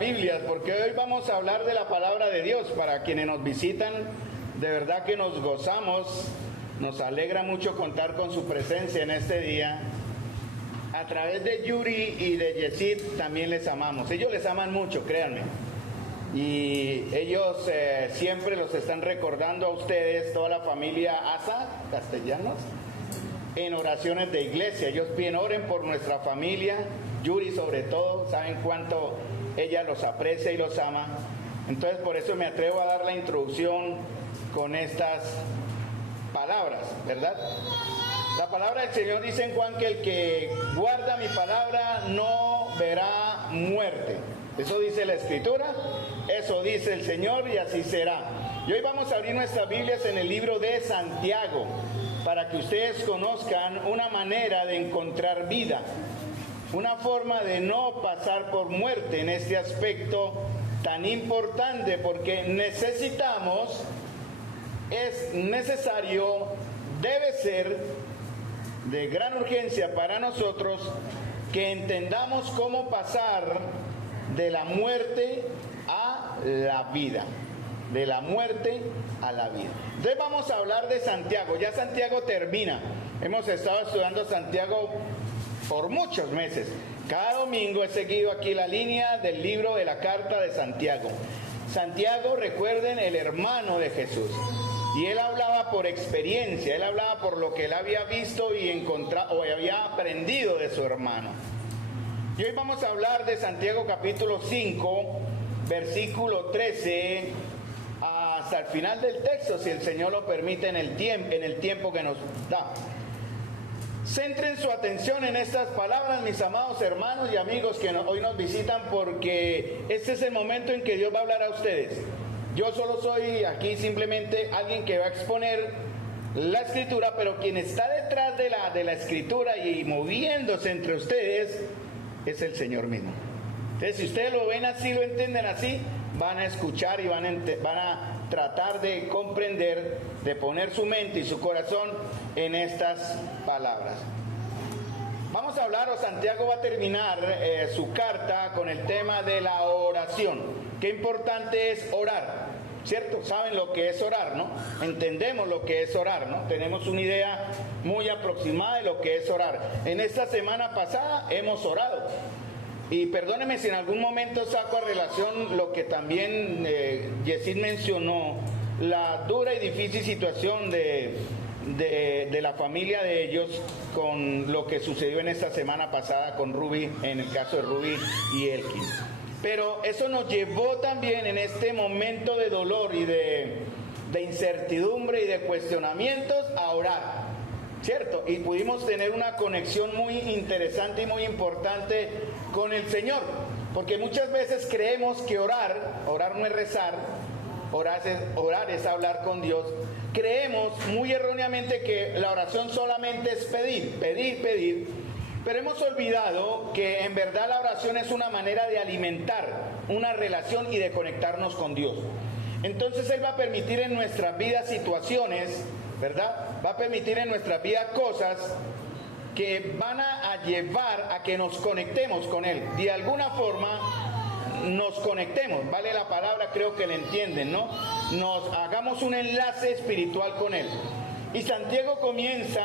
Biblias, porque hoy vamos a hablar de la palabra de Dios. Para quienes nos visitan, de verdad que nos gozamos, nos alegra mucho contar con su presencia en este día. A través de Yuri y de Yesid también les amamos. Ellos les aman mucho, créanme. Y ellos siempre los están recordando a ustedes, toda la familia Asa, castellanos, en oraciones de iglesia. Ellos piden, oren por nuestra familia, Yuri sobre todo, saben cuánto ella los aprecia y los ama. Entonces por eso me atrevo a dar la introducción con estas palabras, ¿verdad? La palabra del Señor dice en Juan que el que guarda mi palabra no verá muerte. Eso dice la Escritura, eso dice el Señor y así será. Y hoy vamos a abrir nuestras Biblias en el libro de Santiago, para que ustedes conozcan una manera de encontrar vida, una forma de no pasar por muerte en este aspecto tan importante, porque necesitamos, es necesario, debe ser de gran urgencia para nosotros que entendamos cómo pasar de la muerte a la vida. De la muerte a la vida. Entonces vamos a hablar de Santiago. Ya Santiago termina. Hemos estado estudiando Santiago por muchos meses. Cada domingo he seguido aquí la línea del libro de la carta de Santiago. Santiago, recuerden, el hermano de Jesús. Y él hablaba por experiencia, él hablaba por lo que él había visto y encontrado o había aprendido de su hermano. Y hoy vamos a hablar de Santiago capítulo 5, versículo 13, hasta el final del texto, si el Señor lo permite en el tiempo que nos da. Centren su atención en estas palabras, mis amados hermanos y amigos que hoy nos visitan, porque este es el momento en que Dios va a hablar a ustedes. Yo solo soy aquí simplemente alguien que va a exponer la Escritura, pero quien está detrás de la Escritura y moviéndose entre ustedes es el Señor mismo. Entonces, si ustedes lo ven así, lo entienden así, van a escuchar y van a tratar de comprender, de poner su mente y su corazón en estas palabras. Vamos a hablar, o Santiago va a terminar su carta con el tema de la oración. Qué importante es orar, ¿cierto? Saben lo que es orar, ¿no? Entendemos lo que es orar, ¿no? Tenemos una idea muy aproximada de lo que es orar. En esta semana pasada hemos orado. Y perdónenme si en algún momento saco a relación lo que también Yesid mencionó, la dura y difícil situación de la familia de ellos con lo que sucedió en esta semana pasada con Ruby, en el caso de Ruby y Elkin. Pero eso nos llevó también en este momento de dolor y de incertidumbre y de cuestionamientos a orar. ¿Cierto? Y pudimos tener una conexión muy interesante y muy importante con el Señor, porque muchas veces creemos que orar no es rezar, orar es hablar con Dios. Creemos muy erróneamente que la oración solamente es pedir, pero hemos olvidado que en verdad la oración es una manera de alimentar una relación y de conectarnos con Dios. Entonces Él va a permitir en nuestras vidas situaciones, ¿verdad? Va a permitir en nuestras vidas cosas que van a llevar a que nos conectemos con Él. De alguna forma nos conectemos, vale la palabra, creo que la entienden, ¿no? Nos hagamos un enlace espiritual con Él. Y Santiago comienza,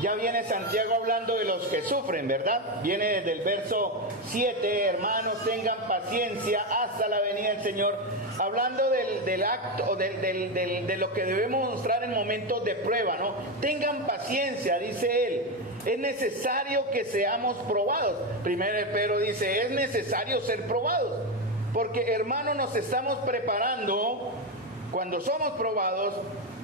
ya viene Santiago hablando de los que sufren, ¿verdad? Viene desde el verso 7, hermanos, tengan paciencia hasta la venida del Señor. Hablando del acto, de lo que debemos mostrar en momentos de prueba, ¿no? Tengan paciencia, dice él. Es necesario que seamos probados. Primero Pedro dice, es necesario ser probados. Porque, hermanos, nos estamos preparando, cuando somos probados,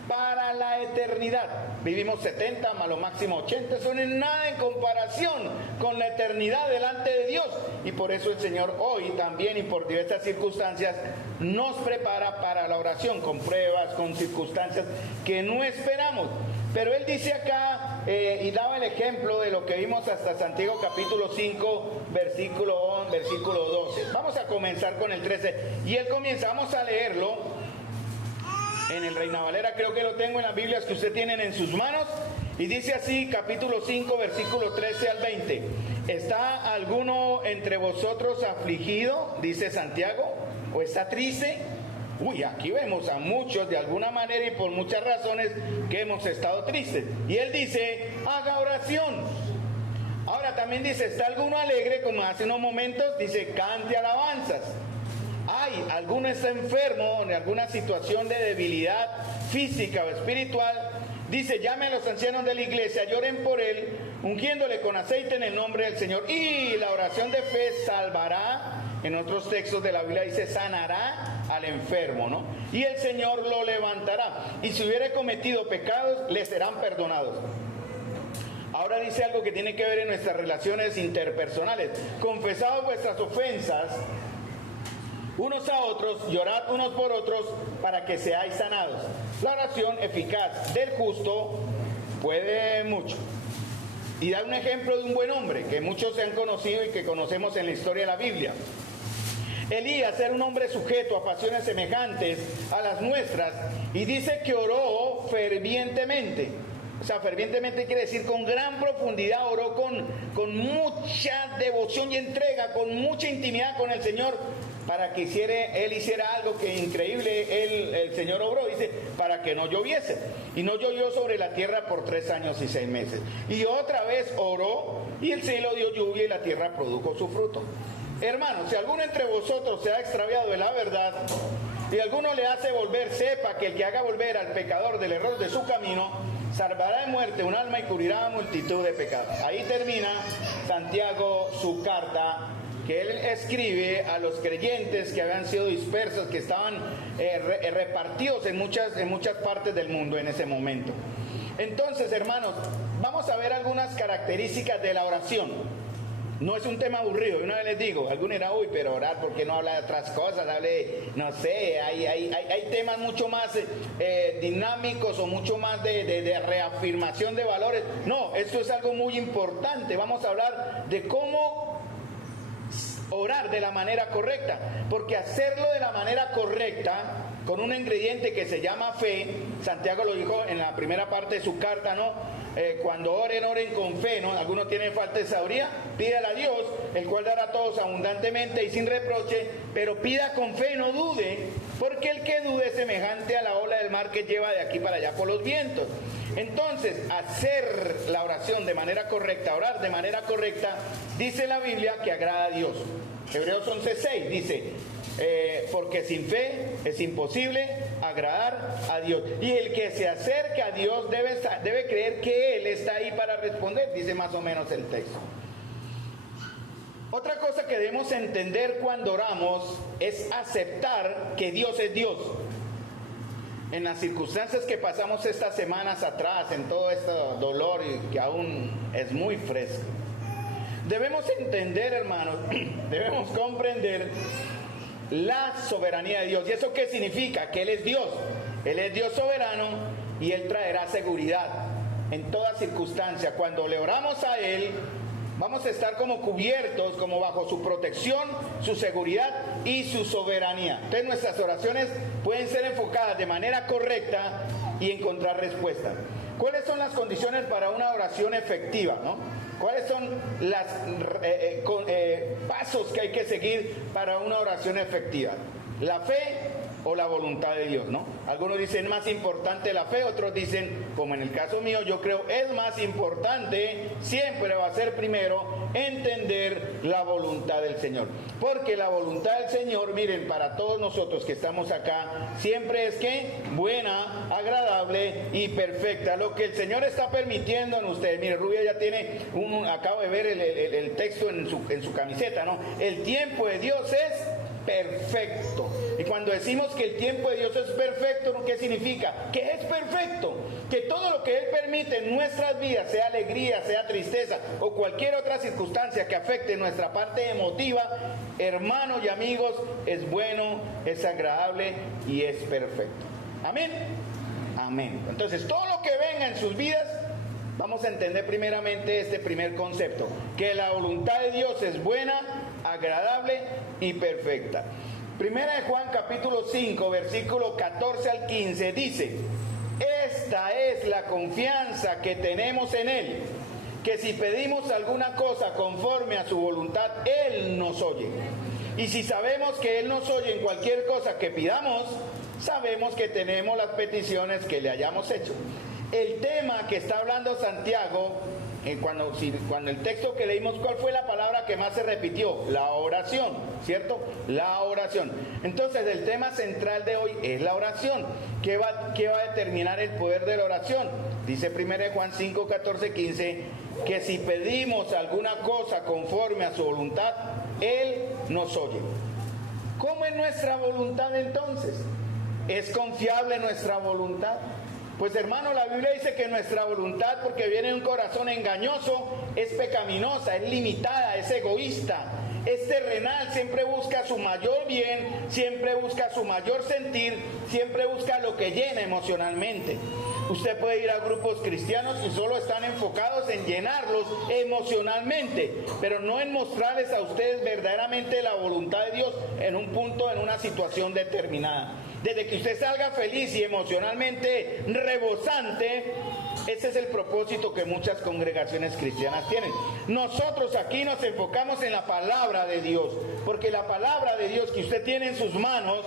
para la eternidad. Vivimos 70, más lo máximo 80, eso no es nada en comparación con la eternidad delante de Dios. Y por eso el Señor hoy también, y por diversas circunstancias, nos prepara para la oración, con pruebas, con circunstancias que no esperamos. Pero él dice acá, y daba el ejemplo de lo que vimos hasta Santiago capítulo 5, versículo 12. Vamos a comenzar con el 13. Y él comienza, vamos a leerlo en el Reina Valera, creo que lo tengo en las Biblias que usted tienen en sus manos. Y dice así, capítulo 5, versículo 13 al 20. ¿Está alguno entre vosotros afligido, dice Santiago, o está triste? Uy, aquí vemos a muchos de alguna manera y por muchas razones que hemos estado tristes. Y él dice, haga oración. Ahora también dice, ¿está alguno alegre? Como hace unos momentos, dice, cante alabanzas. Ay, alguno está enfermo en alguna situación de debilidad física o espiritual. Dice, llame a los ancianos de la iglesia, lloren por él, ungiéndole con aceite en el nombre del Señor. Y la oración de fe salvará, en otros textos de la Biblia dice, sanará al enfermo, ¿no? Y el Señor lo levantará. Y si hubiere cometido pecados, le serán perdonados. Ahora dice algo que tiene que ver en nuestras relaciones interpersonales. Confesad vuestras ofensas unos a otros, llorad unos por otros para que seáis sanados. La oración eficaz del justo puede mucho. Y da un ejemplo de un buen hombre que muchos se han conocido y que conocemos en la historia de la Biblia. Elías era un hombre sujeto a pasiones semejantes a las nuestras y dice que oró fervientemente. O sea, fervientemente quiere decir con gran profundidad, oró con mucha devoción y entrega, con mucha intimidad con el Señor, para que él hiciera algo que increíble el Señor obró, dice, para que no lloviese. Y no llovió sobre la tierra por 3 años y 6 meses. Y otra vez oró, y el cielo dio lluvia y la tierra produjo su fruto. Hermanos, si alguno entre vosotros se ha extraviado de la verdad, y alguno le hace volver, sepa que el que haga volver al pecador del error de su camino, salvará de muerte un alma y cubrirá multitud de pecados. Ahí termina Santiago su carta, que él escribe a los creyentes que habían sido dispersos, que estaban repartidos en muchas partes del mundo en ese momento. Entonces, hermanos, vamos a ver algunas características de la oración. No es un tema aburrido, una vez les digo, alguno dirá, uy, pero orar, ¿por qué no habla de otras cosas? Hable, no sé, hay temas mucho más dinámicos o mucho más de reafirmación de valores. No, esto es algo muy importante. Vamos a hablar de cómo orar de la manera correcta, porque hacerlo de la manera correcta, con un ingrediente que se llama fe, Santiago lo dijo en la primera parte de su carta, ¿no? Cuando oren con fe, ¿no? Algunos tienen falta de sabiduría, pídale a Dios, el cual dará a todos abundantemente y sin reproche, pero pida con fe, no dude, porque el que dude es semejante a la ola del mar que lleva de aquí para allá por los vientos. Entonces, hacer la oración de manera correcta, orar de manera correcta, dice la Biblia que agrada a Dios. Hebreos 11:6 dice, porque sin fe es imposible agradar a Dios. Y el que se acerque a Dios debe creer que Él está ahí para responder, dice más o menos el texto. Otra cosa que debemos entender cuando oramos es aceptar que Dios es Dios. En las circunstancias que pasamos estas semanas atrás, en todo este dolor que aún es muy fresco, debemos entender, hermanos, debemos comprender la soberanía de Dios. ¿Y eso qué significa? Que Él es Dios. Él es Dios soberano y Él traerá seguridad en toda circunstancia. Cuando le oramos a Él, vamos a estar como cubiertos, como bajo su protección, su seguridad y su soberanía. Entonces nuestras oraciones pueden ser enfocadas de manera correcta y encontrar respuesta. ¿Cuáles son las condiciones para una oración efectiva, ¿no? ¿Cuáles son los pasos que hay que seguir para una oración efectiva? La fe o la voluntad de Dios, ¿no? Algunos dicen más importante la fe, otros dicen, como en el caso mío, yo creo es más importante, siempre va a ser primero entender la voluntad del Señor. Porque la voluntad del Señor, miren, para todos nosotros que estamos acá, siempre es que buena, agradable y perfecta. Lo que el Señor está permitiendo en ustedes, mire, Rubia ya tiene, acabo de ver el texto en su camiseta, ¿no? El tiempo de Dios es perfecto. Y cuando decimos que el tiempo de Dios es perfecto, ¿qué significa? Que es perfecto, que todo lo que Él permite en nuestras vidas, sea alegría, sea tristeza o cualquier otra circunstancia que afecte nuestra parte emotiva, hermanos y amigos, es bueno, es agradable y es perfecto. Amén. Amén. Entonces, todo lo que venga en sus vidas, vamos a entender primeramente este primer concepto, que la voluntad de Dios es buena, agradable y perfecta. Primera de Juan capítulo 5 versículo 14 al 15 dice, esta es la confianza que tenemos en Él, que si pedimos alguna cosa conforme a su voluntad, Él nos oye. Y si sabemos que Él nos oye en cualquier cosa que pidamos, sabemos que tenemos las peticiones que le hayamos hecho. El tema que está hablando Santiago, cuando el texto que leímos, ¿cuál fue la palabra que más se repitió? La oración, ¿cierto? La oración. Entonces el tema central de hoy es la oración. ¿Qué va a determinar el poder de la oración? Dice 1 Juan 5, 14, 15, que si pedimos alguna cosa conforme a su voluntad, Él nos oye. ¿Cómo es nuestra voluntad entonces? ¿Es confiable nuestra voluntad? Pues hermano, la Biblia dice que nuestra voluntad, porque viene de un corazón engañoso, es pecaminosa, es limitada, es egoísta, es terrenal, siempre busca su mayor bien, siempre busca su mayor sentir, siempre busca lo que llena emocionalmente. Usted puede ir a grupos cristianos y solo están enfocados en llenarlos emocionalmente, pero no en mostrarles a ustedes verdaderamente la voluntad de Dios en un punto, en una situación determinada. Desde que usted salga feliz y emocionalmente rebosante, ese es el propósito que muchas congregaciones cristianas tienen. Nosotros aquí nos enfocamos en la palabra de Dios, porque la palabra de Dios que usted tiene en sus manos,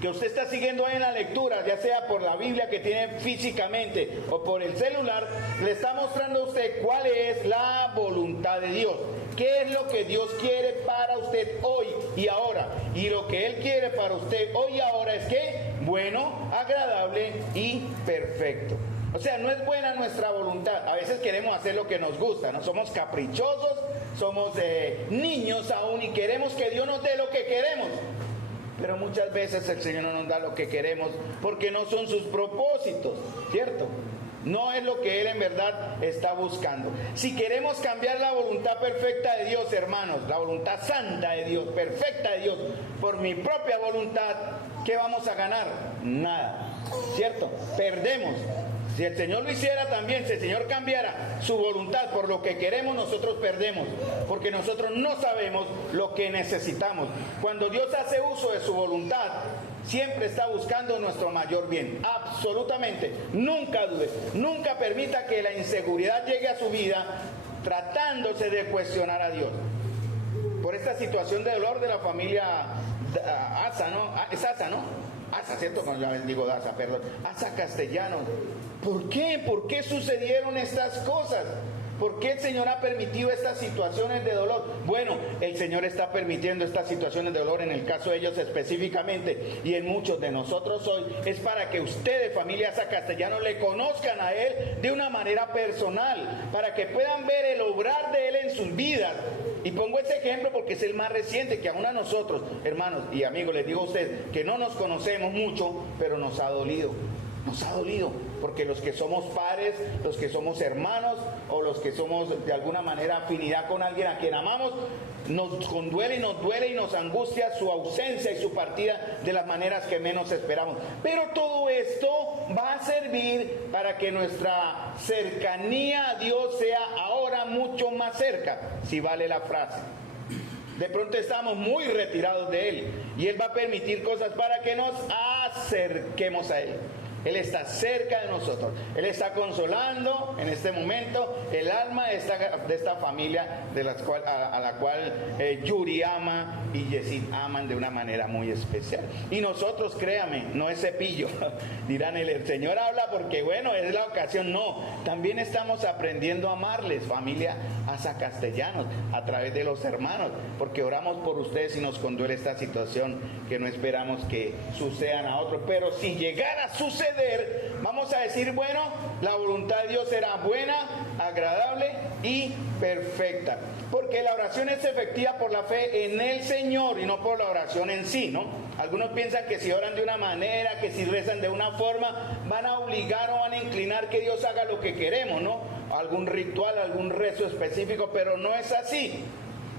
que usted está siguiendo ahí en la lectura, ya sea por la Biblia que tiene físicamente o por el celular, le está mostrando a usted cuál es la voluntad de Dios. ¿Qué es lo que Dios quiere para usted hoy y ahora? Y lo que Él quiere para usted hoy y ahora es que bueno, agradable y perfecto. O sea, no es buena nuestra voluntad. A veces queremos hacer lo que nos gusta, ¿no? Somos caprichosos, somos niños aún y queremos que Dios nos dé lo que queremos. Pero muchas veces el Señor no nos da lo que queremos porque no son sus propósitos, ¿cierto? No es lo que Él en verdad está buscando. Si queremos cambiar la voluntad perfecta de Dios, hermanos, la voluntad santa de Dios, perfecta de Dios, por mi propia voluntad, ¿qué vamos a ganar? Nada, ¿cierto? Perdemos. Si el Señor lo hiciera también, si el Señor cambiara su voluntad por lo que queremos, nosotros perdemos, porque nosotros no sabemos lo que necesitamos. Cuando Dios hace uso de su voluntad, siempre está buscando nuestro mayor bien, absolutamente. Nunca dude, nunca permita que la inseguridad llegue a su vida tratándose de cuestionar a Dios. Por esta situación de dolor de la familia Asa, ¿no? Es Asa, ¿no? Asa, ¿cierto? Cuando ya digo Daza, perdón. Asa Castellano. ¿Por qué? ¿Por qué sucedieron estas cosas? ¿Por qué el Señor ha permitido estas situaciones de dolor? Bueno, el Señor está permitiendo estas situaciones de dolor en el caso de ellos específicamente y en muchos de nosotros hoy. Es para que ustedes, familia Asa Castellano, le conozcan a Él de una manera personal, para que puedan ver el obrar de Él en sus vidas. Y pongo ese ejemplo porque es el más reciente, que aún a nosotros, hermanos y amigos, les digo a ustedes que no nos conocemos mucho, pero nos ha dolido. Nos ha dolido, porque los que somos padres, los que somos hermanos o los que somos de alguna manera afinidad con alguien a quien amamos, nos conduele y nos angustia su ausencia y su partida de las maneras que menos esperamos. Pero todo esto va a servir para que nuestra cercanía a Dios sea ahora mucho más cerca, si vale la frase. De pronto estamos muy retirados de Él y Él va a permitir cosas para que nos acerquemos a Él. Él está cerca de nosotros. Él está consolando en este momento el alma de esta familia a la cual Yuri ama y Yesid aman de una manera muy especial. Y nosotros, créame, no es cepillo. Dirán, el Señor habla porque bueno, es la ocasión. No, también estamos aprendiendo a amarles, familia Asa Castellanos, a través de los hermanos, porque oramos por ustedes y nos conduele esta situación que no esperamos que sucedan a otros. Pero si llegara a suceder, vamos a decir, bueno, la voluntad de Dios será buena, agradable y perfecta. Porque la oración es efectiva por la fe en el Señor y no por la oración en sí, ¿no? Algunos piensan que si oran de una manera, que si rezan de una forma, van a obligar o van a inclinar que Dios haga lo que queremos, ¿no? Algún ritual, algún rezo específico, pero no es así.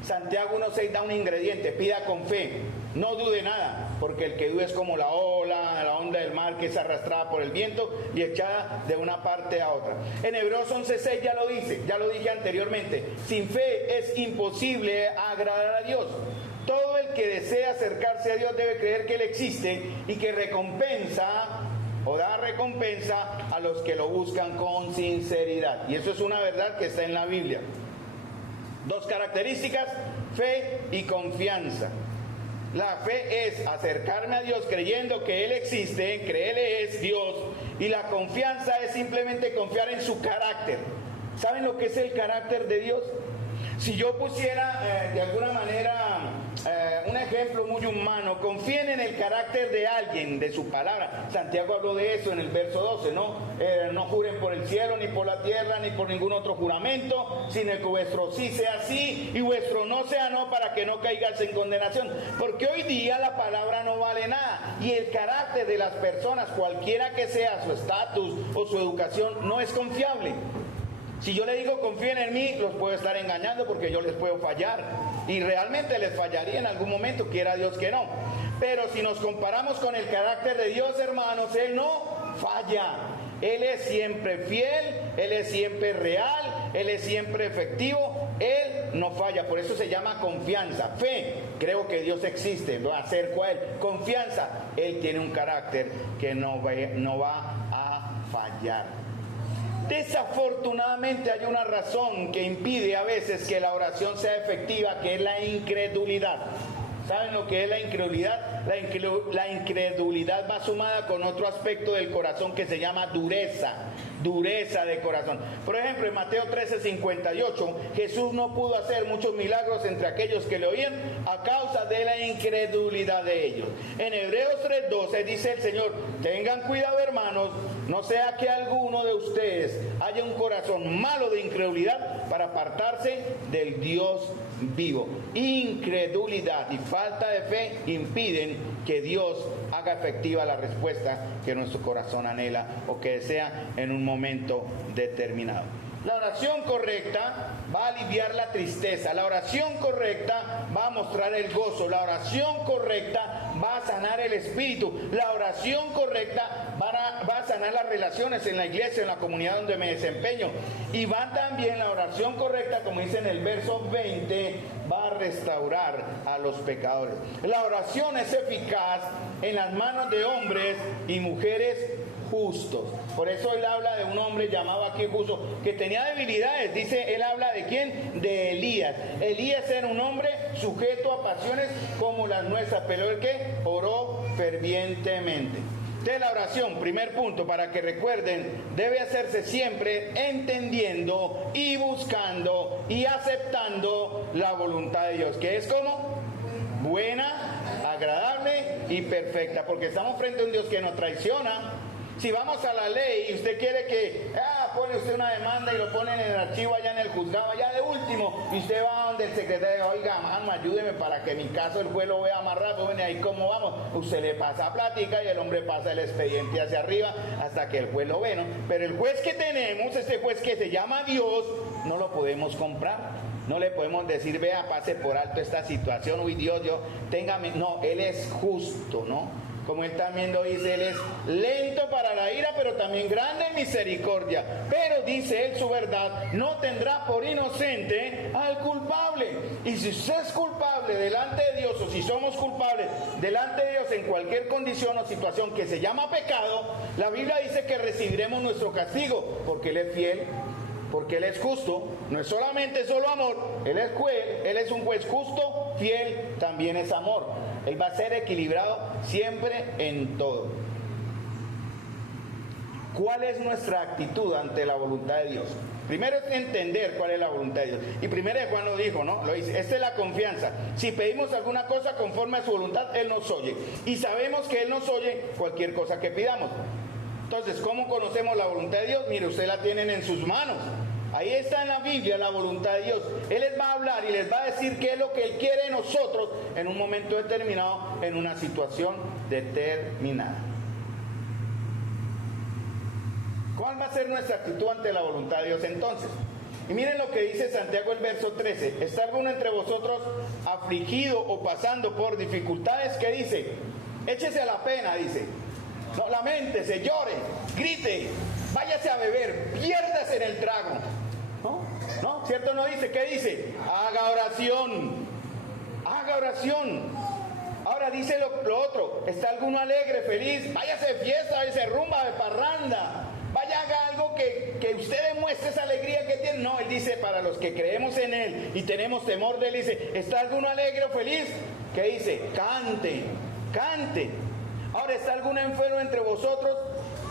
Santiago 1:6 da un ingrediente: pida con fe, no dude nada, porque el que duda es como la onda del mar que es arrastrada por el viento y echada de una parte a otra. En Hebreos 11:6 ya lo dice, ya lo dije anteriormente: sin fe es imposible agradar a Dios. Todo el que desea acercarse a Dios debe creer que Él existe y que recompensa o da recompensa a los que lo buscan con sinceridad. Y eso es una verdad que está en la Biblia. Dos características: fe y confianza. La fe es acercarme a Dios creyendo que Él existe, que Él es Dios, y la confianza es simplemente confiar en su carácter. ¿Saben lo que es el carácter de Dios? Si yo pusiera de alguna manera un ejemplo muy humano, confíen en el carácter de alguien, de su palabra. Santiago habló de eso en el verso 12, ¿no? No juren por el cielo, ni por la tierra, ni por ningún otro juramento, sino que vuestro sí sea sí y vuestro no sea no, para que no caigáis en condenación. Porque hoy día la palabra no vale nada, y el carácter de las personas, cualquiera que sea su estatus o su educación, no es confiable. Si yo le digo confíen en mí, los puedo estar engañando porque yo les puedo fallar. Y realmente les fallaría en algún momento, quiera Dios que no. Pero si nos comparamos con el carácter de Dios, hermanos, Él no falla. Él es siempre fiel, Él es siempre real, Él es siempre efectivo, Él no falla. Por eso se llama confianza. Fe, creo que Dios existe, lo acerco a Él. Confianza, Él tiene un carácter que no va a fallar. Desafortunadamente hay una razón que impide a veces que la oración sea efectiva, que es la incredulidad. ¿Saben lo que es la incredulidad? La incredulidad va sumada con otro aspecto del corazón que se llama dureza de corazón. Por ejemplo, en Mateo 13:58, Jesús no pudo hacer muchos milagros entre aquellos que le oían a causa de la incredulidad de ellos. En Hebreos 3:12 dice el Señor: tengan cuidado, hermanos, no sea que alguno de ustedes haya un corazón malo de incredulidad para apartarse del Dios vivo. Incredulidad y falta de fe impiden que Dios haga efectiva la respuesta que nuestro corazón anhela o que desea en un momento determinado. La oración correcta va a aliviar la tristeza, la oración correcta va a mostrar el gozo, la oración correcta va a sanar el espíritu, la oración correcta va a sanar las relaciones en la iglesia, en la comunidad donde me desempeño, y va también la oración correcta, como dice en el verso 20, va a restaurar a los pecadores. La oración es eficaz en las manos de hombres y mujeres justos. Por eso él habla de un hombre llamado aquí justo, que tenía debilidades. Dice, él habla de ¿quién? De Elías. Elías era un hombre sujeto a pasiones como las nuestras, pero el que oró fervientemente. De la oración, primer punto, para que recuerden, debe hacerse siempre entendiendo y buscando y aceptando la voluntad de Dios, que es como buena, agradable y perfecta, porque estamos frente a un Dios que nos traiciona. Si vamos a la ley y usted quiere que pone usted una demanda y lo ponen en el archivo allá en el juzgado, allá de último, y usted va donde el secretario, oiga, mano, ayúdeme para que mi caso el juez lo vea más rápido, ven ahí cómo vamos. Usted le pasa plática y el hombre pasa el expediente hacia arriba hasta que el juez lo ve, ¿no? Pero el juez que tenemos, este juez que se llama Dios, no lo podemos comprar. No le podemos decir, vea, pase por alto esta situación, uy Dios, téngame. No, Él es justo, ¿no? Como él también lo dice, él es lento para la ira, pero también grande en misericordia. Pero dice él su verdad, no tendrá por inocente al culpable. Y si usted es culpable delante de Dios, o si somos culpables delante de Dios en cualquier condición o situación que se llama pecado, la Biblia dice que recibiremos nuestro castigo, porque Él es fiel, porque Él es justo. No es solamente solo amor, Él es juez, Él es un juez justo, fiel, también es amor. Él va a ser equilibrado siempre en todo. ¿Cuál es nuestra actitud ante la voluntad de Dios? Primero es entender cuál es la voluntad de Dios. Y primero Juan lo dijo, ¿no? Lo dice, esta es la confianza. Si pedimos alguna cosa conforme a su voluntad, Él nos oye. Y sabemos que Él nos oye cualquier cosa que pidamos. Entonces, ¿cómo conocemos la voluntad de Dios? Mire, usted la tienen en sus manos. Ahí está en la Biblia la voluntad de Dios. Él les va a hablar y les va a decir qué es lo que Él quiere de nosotros en un momento determinado, en una situación determinada. ¿Cuál va a ser nuestra actitud ante la voluntad de Dios entonces? Y miren lo que dice Santiago el verso 13. ¿Está alguno entre vosotros afligido o pasando por dificultades? ¿Qué dice? Échese a la pena, dice. No, laméntese, llore, grite, váyase a beber, piérdase en el trago. ¿No? ¿Cierto? No dice, ¿qué dice? Haga oración. Haga oración. Ahora dice lo otro, ¿Está alguno alegre, feliz? Váyase de fiesta, váyase de rumba, de parranda. Vaya, haga algo que usted demuestre esa alegría que tiene. No, él dice, para los que creemos en él y tenemos temor de él, dice, ¿está alguno alegre o feliz? ¿Qué dice? Cante, cante. Ahora, ¿está algún enfermo entre vosotros?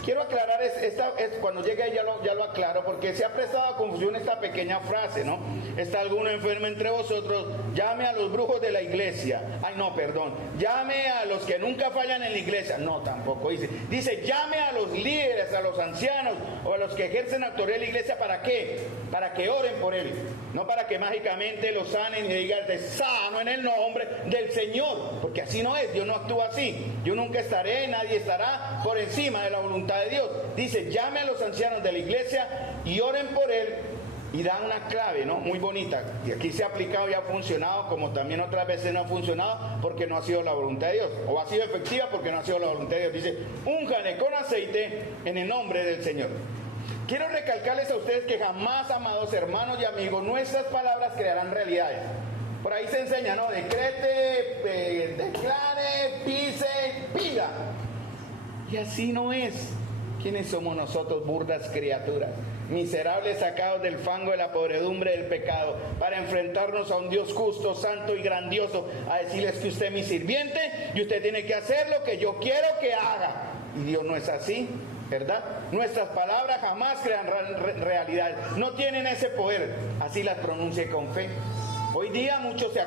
Quiero aclarar, cuando llegue ahí ya lo aclaro, porque se ha prestado a confusión esta pequeña frase, ¿no? ¿Está alguno enfermo entre vosotros? Llame a los brujos de la iglesia. Ay, no, perdón. Llame a los que nunca fallan en la iglesia. No, tampoco dice. Dice, llame a los líderes, a los ancianos o a los que ejercen autoridad en la iglesia. ¿Para qué? Para que oren por él. No para que mágicamente lo sanen y digan, te sano en el nombre del Señor. Porque así no es, Dios no actúa así. Yo nunca estaré, nadie estará por encima de la voluntad de Dios. Dice, llame a los ancianos de la iglesia y oren por él, y da una clave, ¿no? Muy bonita, y aquí se ha aplicado y ha funcionado, como también otras veces no ha funcionado porque no ha sido la voluntad de Dios, o ha sido efectiva porque no ha sido la voluntad de Dios. Dice, únjale con aceite en el nombre del Señor. Quiero recalcarles a ustedes que jamás, amados hermanos y amigos, nuestras palabras crearán realidades. Por ahí se enseña, ¿no? Decrete, declare, pise, pida. Y así no es. ¿Quiénes somos nosotros, burdas criaturas, miserables sacados del fango de la podredumbre del pecado, para enfrentarnos a un Dios justo, santo y grandioso, a decirles que usted es mi sirviente y usted tiene que hacer lo que yo quiero que haga? Y Dios no es así, ¿verdad? Nuestras palabras jamás crean realidad, no tienen ese poder, así las pronuncie con fe. Hoy día mucho se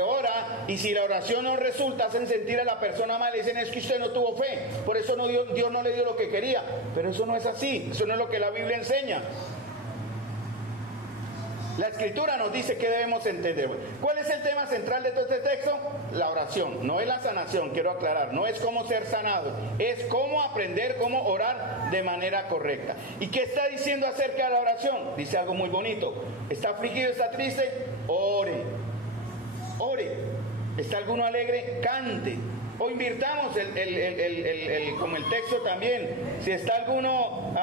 ora, y si la oración no resulta, hacen sentir a la persona mal, dicen, es que usted no tuvo fe, por eso Dios no le dio lo que quería. Pero eso no es así, eso no es lo que la Biblia enseña. La Escritura nos dice que debemos entender. ¿Cuál es el tema central de todo este texto? La oración. No es la sanación, quiero aclarar. No es cómo ser sanado. Es cómo aprender, cómo orar de manera correcta. ¿Y qué está diciendo acerca de la oración? Dice algo muy bonito. ¿Está afligido, está triste? Ore. Ore. ¿Está alguno alegre? Cante. O invirtamos como el texto también. Si está alguno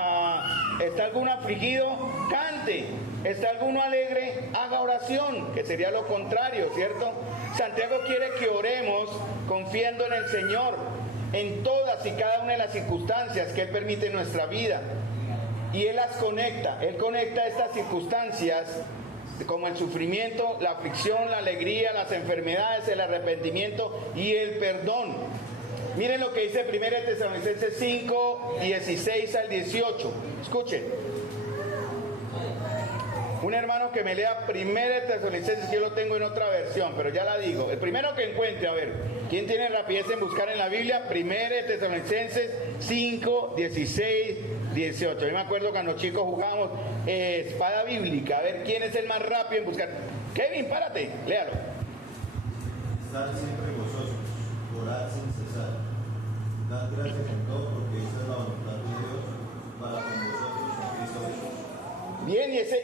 afligido, cante. ¿Está alguno alegre? Haga oración, que sería lo contrario, ¿cierto? Santiago quiere que oremos confiando en el Señor, en todas y cada una de las circunstancias que Él permite en nuestra vida. Y Él las conecta. Él conecta estas circunstancias como el sufrimiento, la aflicción, la alegría, las enfermedades, el arrepentimiento y el perdón. Miren lo que dice 1 Tesalonicenses 5, 16 al 18. Escuchen. Un hermano que me lea 1 Tesalonicenses, que yo lo tengo en otra versión, pero ya la digo. El primero que encuentre, a ver, ¿quién tiene rapidez en buscar en la Biblia? 1 Tesalonicenses 5, 16, 18. Yo me acuerdo cuando chicos jugábamos espada bíblica. A ver, ¿quién es el más rápido en buscar? Kevin, párate, léalo. Estar siempre gozosos, orar sin cesar. Dar gracias en todo, porque esa es la voluntad de Dios para con vosotros en Cristo Jesús. Bien, y ese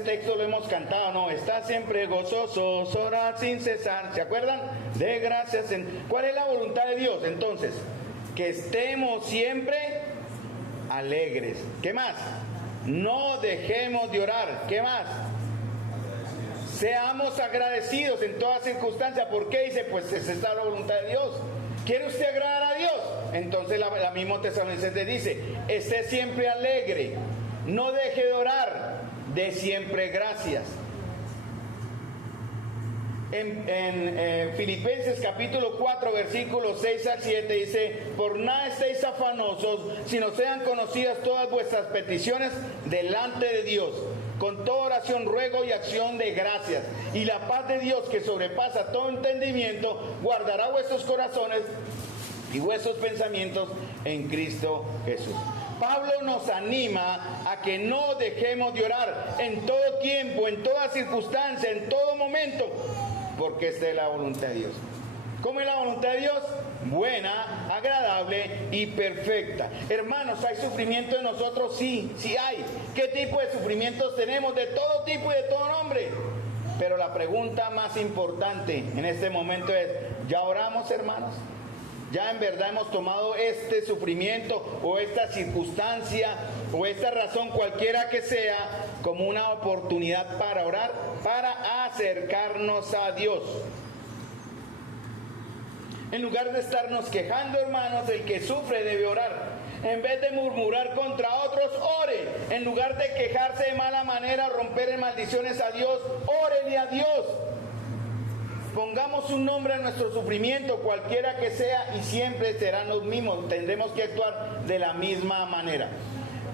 texto lo hemos cantado, ¿no? Está siempre gozosos, orar sin cesar. ¿Se acuerdan? De gracias. ¿Cuál es la voluntad de Dios? Entonces, que estemos siempre alegres. ¿Qué más? No dejemos de orar. ¿Qué más? Seamos agradecidos en toda circunstancia. ¿Por qué? Dice, pues esa es la voluntad de Dios. ¿Quiere usted agradar a Dios? Entonces la misma Tesalonicenses dice, esté siempre alegre. No deje de orar, de siempre gracias. En Filipenses capítulo 4 versículos 6 al 7 dice, por nada estéis afanosos, sino sean conocidas todas vuestras peticiones delante de Dios. Con toda oración, ruego y acción de gracias. Y la paz de Dios, que sobrepasa todo entendimiento, guardará vuestros corazones y vuestros pensamientos en Cristo Jesús. Pablo nos anima a que no dejemos de orar en todo tiempo, en toda circunstancia, en todo momento, porque esta es la voluntad de Dios. ¿Cómo es la voluntad de Dios? Buena, agradable y perfecta. Hermanos, ¿hay sufrimiento en nosotros? Sí, sí hay. ¿Qué tipo de sufrimientos tenemos? De todo tipo y de todo nombre. Pero la pregunta más importante en este momento es, ¿ya oramos, hermanos? ¿Ya en verdad hemos tomado este sufrimiento o esta circunstancia o esta razón, cualquiera que sea, como una oportunidad para orar, para acercarnos a Dios? En lugar de estarnos quejando, hermanos, el que sufre debe orar. En vez de murmurar contra otros, ore. En lugar de quejarse de mala manera o romper en maldiciones a Dios, órele a Dios. Pongamos un nombre a nuestro sufrimiento, cualquiera que sea, y siempre serán los mismos. Tendremos que actuar de la misma manera.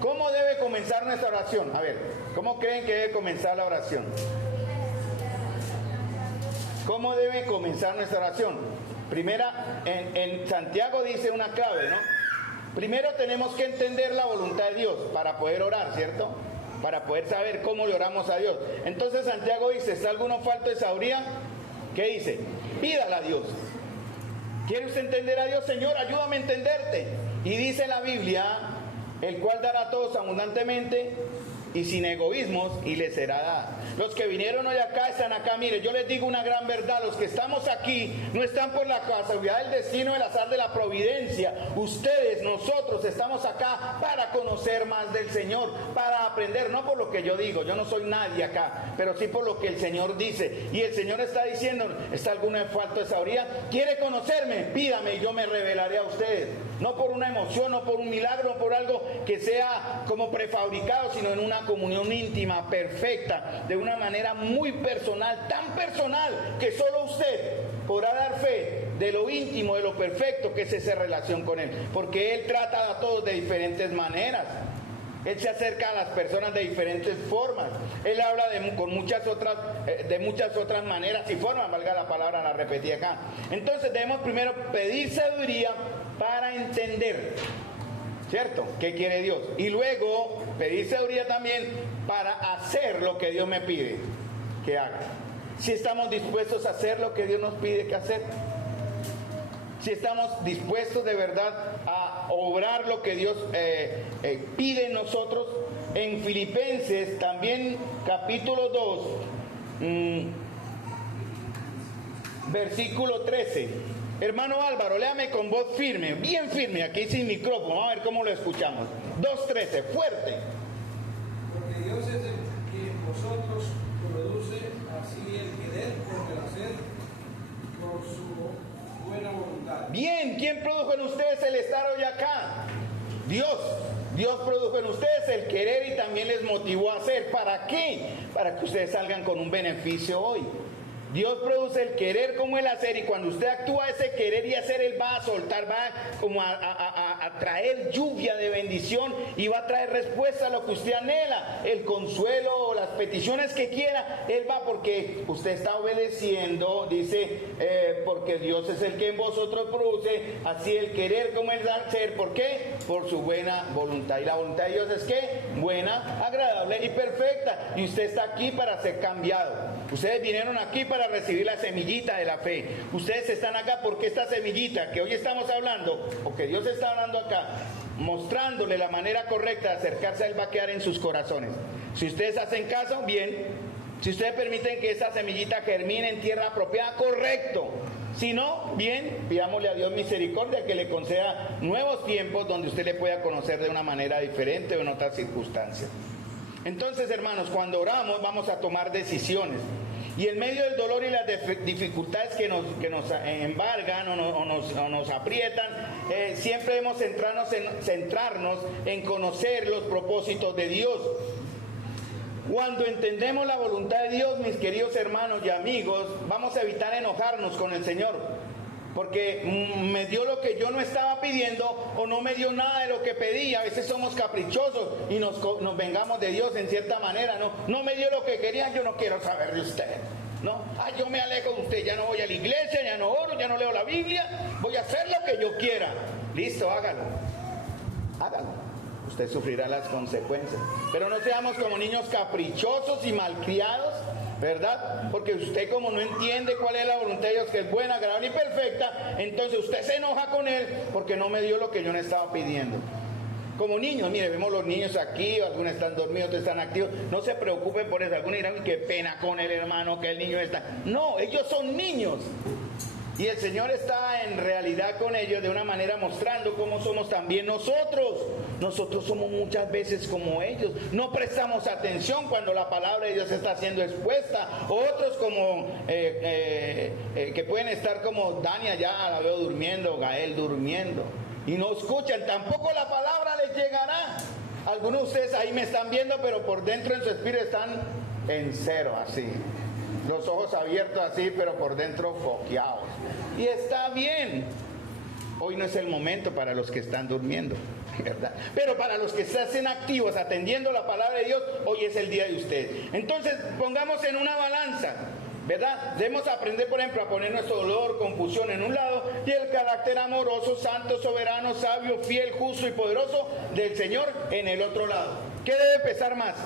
¿Cómo debe comenzar nuestra oración? A ver, ¿cómo creen que debe comenzar la oración? ¿Cómo debe comenzar nuestra oración? Primera, en Santiago dice una clave, ¿no? Primero tenemos que entender la voluntad de Dios para poder orar, ¿cierto? Para poder saber cómo le oramos a Dios. Entonces Santiago dice, ¿está alguno falto de sabiduría? ¿Qué dice? Pídala a Dios. ¿Quiere usted entender a Dios? Señor, ayúdame a entenderte. Y dice la Biblia, el cual dará a todos abundantemente y sin egoísmos, y les será dada. Los que vinieron hoy acá están acá. Mire, yo les digo una gran verdad: los que estamos aquí no están por la casualidad del destino, del azar, de la providencia. Ustedes, nosotros estamos acá para conocer más del Señor, para aprender, no por lo que yo digo, yo no soy nadie acá, pero sí por lo que el Señor dice. Y el Señor está diciendo, ¿está alguno en falta de sabiduría? ¿Quiere conocerme? Pídame y yo me revelaré a ustedes. No por una emoción, no por un milagro, no por algo que sea como prefabricado, sino en una comunión íntima, perfecta, de una manera muy personal, tan personal que solo usted podrá dar fe de lo íntimo, de lo perfecto que es esa relación con Él, porque Él trata a todos de diferentes maneras. Él se acerca a las personas de diferentes formas. Él habla de muchas otras maneras y formas, valga la palabra, la repetí acá. Entonces debemos primero pedir sabiduría para entender, ¿cierto?, qué quiere Dios. Y luego pedir sabiduría también para hacer lo que Dios me pide que haga. Si estamos dispuestos a hacer lo que Dios nos pide que hacer. Si estamos dispuestos de verdad a obrar lo que Dios pide en nosotros. En Filipenses también capítulo 2, versículo 13. Hermano Álvaro, léame con voz firme, bien firme, aquí sin micrófono, vamos a ver cómo lo escuchamos. 2:13, fuerte. Porque Dios es el que en vosotros produce así el querer como el hacer por su buena voluntad. Bien, ¿quién produjo en ustedes el estar hoy acá? Dios. Dios produjo en ustedes el querer y también les motivó a hacer. ¿Para qué? Para que ustedes salgan con un beneficio hoy. Dios produce el querer como el hacer, y cuando usted actúa ese querer y hacer, Él va a soltar, va como a traer lluvia de bendición y va a traer respuesta a lo que usted anhela, el consuelo o las peticiones que quiera. Él va, porque usted está obedeciendo, dice, porque Dios es el que en vosotros produce así el querer como el hacer. ¿Por qué? Por su buena voluntad. Y la voluntad de Dios es ¿qué? Buena, agradable y perfecta. Y usted está aquí para ser cambiado. Ustedes vinieron aquí para recibir la semillita de la fe. Ustedes están acá porque esta semillita que hoy estamos hablando, o que Dios está hablando acá, mostrándole la manera correcta de acercarse a Él, va a quedar en sus corazones. Si ustedes hacen caso, bien. Si ustedes permiten que esa semillita germine en tierra apropiada, correcto. Si no, bien, pidámosle a Dios misericordia, que le conceda nuevos tiempos donde usted le pueda conocer de una manera diferente o en otras circunstancias. Entonces, hermanos, cuando oramos vamos a tomar decisiones. Y en medio del dolor y las dificultades que nos embargan o nos aprietan, siempre debemos centrarnos en conocer los propósitos de Dios. Cuando entendemos la voluntad de Dios, mis queridos hermanos y amigos, vamos a evitar enojarnos con el Señor. Porque me dio lo que yo no estaba pidiendo, o no me dio nada de lo que pedí. A veces somos caprichosos y nos vengamos de Dios en cierta manera. No me dio lo que quería, yo no quiero saber de usted. ¿No? Yo me alejo de usted, ya no voy a la iglesia, ya no oro, ya no leo la Biblia, voy a hacer lo que yo quiera. Listo, hágalo. Usted sufrirá las consecuencias. Pero no seamos como niños caprichosos y malcriados, ¿verdad? Porque usted, como no entiende cuál es la voluntad de Dios, que es buena, agradable y perfecta, entonces usted se enoja con Él porque no me dio lo que yo no estaba pidiendo. Como niños, mire, vemos los niños aquí, algunos están dormidos, otros están activos. No se preocupen por eso. Algunos dirán, qué pena con el hermano, que el niño está. No, ellos son niños. Y el Señor está en realidad con ellos de una manera mostrando cómo somos también nosotros. Nosotros somos muchas veces como ellos. No prestamos atención cuando la palabra de Dios está siendo expuesta. Otros como que pueden estar como Dania, ya la veo durmiendo, Gael durmiendo. Y no escuchan, tampoco la palabra les llegará. Algunos de ustedes ahí me están viendo, pero por dentro en su espíritu están en cero, así. Los ojos abiertos así, pero por dentro foqueados. Y está bien. Hoy no es el momento para los que están durmiendo, ¿verdad? Pero para los que están activos, atendiendo la palabra de Dios, hoy es el día de ustedes. Entonces, pongamos en una balanza, ¿verdad? Debemos aprender, por ejemplo, a poner nuestro dolor, confusión en un lado y el carácter amoroso, santo, soberano, sabio, fiel, justo y poderoso del Señor en el otro lado. ¿Qué debe pesar más?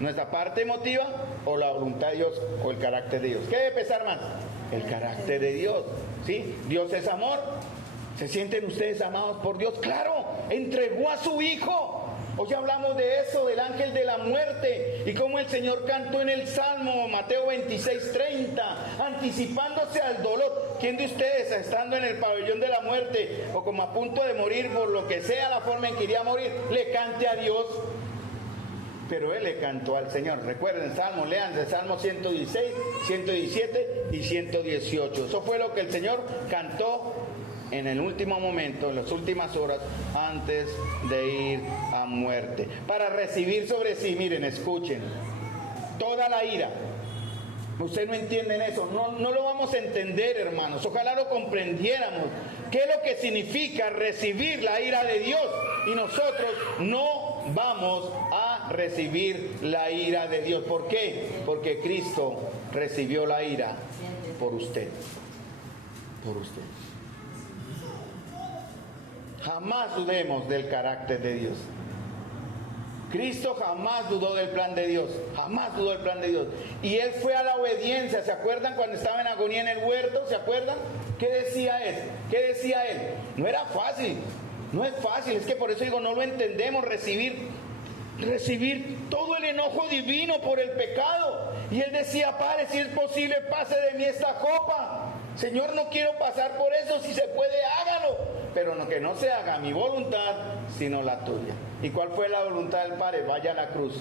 ¿Nuestra parte emotiva o la voluntad de Dios o el carácter de Dios? ¿Qué debe pesar más? El carácter de Dios, ¿sí? Dios es amor. ¿Se sienten ustedes amados por Dios? ¡Claro! Entregó a su Hijo. Hoy hablamos de eso, del ángel de la muerte, y cómo el Señor cantó en el Salmo, Mateo 26:30, anticipándose al dolor. ¿Quién de ustedes, estando en el pabellón de la muerte, o como a punto de morir por lo que sea la forma en que iría a morir, le cante a Dios? Pero él le cantó al Señor. Recuerden, Salmo, lean de Salmo 116, 117 y 118. Eso fue lo que el Señor cantó en el último momento, en las últimas horas, antes de ir a muerte. Para recibir sobre sí, miren, escuchen, toda la ira. Ustedes no entienden eso, no lo vamos a entender, hermanos. Ojalá lo comprendiéramos. ¿Qué es lo que significa recibir la ira de Dios? Y nosotros no vamos a recibir la ira de Dios. ¿Por qué? Porque Cristo recibió la ira por usted. Por usted. Jamás dudemos del carácter de Dios. Cristo jamás dudó del plan de Dios, jamás dudó del plan de Dios. Y Él fue a la obediencia. ¿Se acuerdan cuando estaba en agonía en el huerto? ¿Se acuerdan? ¿Qué decía Él? ¿Qué decía Él? No era fácil, no es fácil. Es que por eso digo, no lo entendemos, recibir todo el enojo divino por el pecado. Y Él decía, Padre, si es posible, pase de mí esta copa. Señor, no quiero pasar por eso, si se puede, hágalo. Pero no, que no se haga mi voluntad, sino la tuya. ¿Y cuál fue la voluntad del Padre? Vaya a la cruz.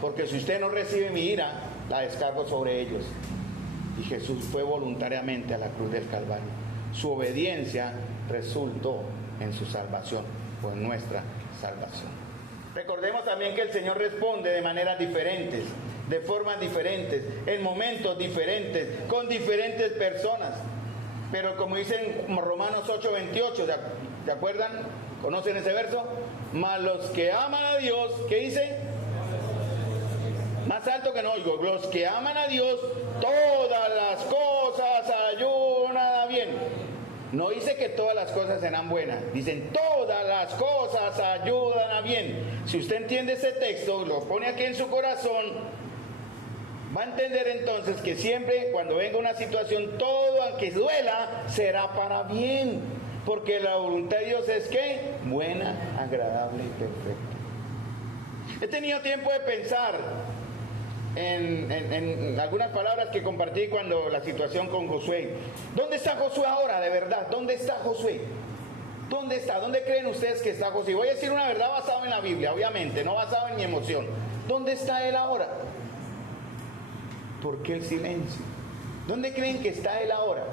Porque si usted no recibe mi ira, la descargo sobre ellos. Y Jesús fue voluntariamente a la cruz del Calvario. Su obediencia resultó en su salvación, o en nuestra salvación. Recordemos también que el Señor responde de maneras diferentes, de formas diferentes, en momentos diferentes, con diferentes personas. Pero como dicen Romanos 8:28, ¿se acuerdan? ¿Conocen ese verso? Mas los que aman a Dios, ¿qué dice? Más alto que no oigo. Los que aman a Dios, todas las cosas ayudan a bien. No dice que todas las cosas serán buenas. Dicen todas las cosas ayudan a bien. Si usted entiende ese texto, lo pone aquí en su corazón, va a entender entonces que siempre cuando venga una situación, todo aunque duela, será para bien. Porque la voluntad de Dios es ¿qué? Buena, agradable y perfecta. He tenido tiempo de pensar en algunas palabras que compartí cuando la situación con Josué. ¿Dónde está Josué ahora, de verdad? ¿Dónde está Josué? ¿Dónde está? ¿Dónde creen ustedes que está Josué? Voy a decir una verdad basada en la Biblia, obviamente, no basada en mi emoción. ¿Dónde está él ahora? ¿Por qué el silencio? ¿Dónde creen que está él ahora?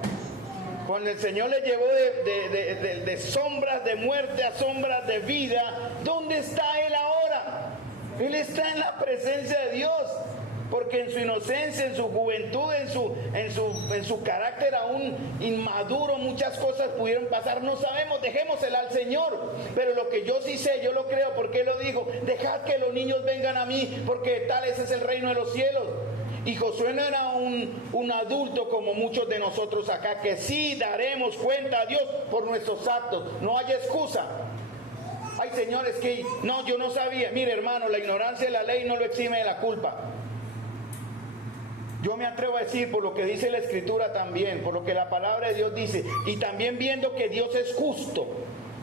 Cuando el Señor le llevó de sombras de muerte a sombras de vida, ¿dónde está él ahora? Él está en la presencia de Dios. Porque en su inocencia, en su juventud, en su carácter aún inmaduro, muchas cosas pudieron pasar. No sabemos, dejémosela al Señor. Pero lo que yo sí sé, yo lo creo, porque lo digo: dejad que los niños vengan a mí, porque tal es el reino de los cielos. Y Josué no era un adulto como muchos de nosotros acá, que sí daremos cuenta a Dios por nuestros actos. No hay excusa. Ay, señores, que no, yo no sabía. Mire, hermano, la ignorancia de la ley no lo exime de la culpa. Yo me atrevo a decir, por lo que dice la Escritura también, por lo que la palabra de Dios dice, y también viendo que Dios es justo.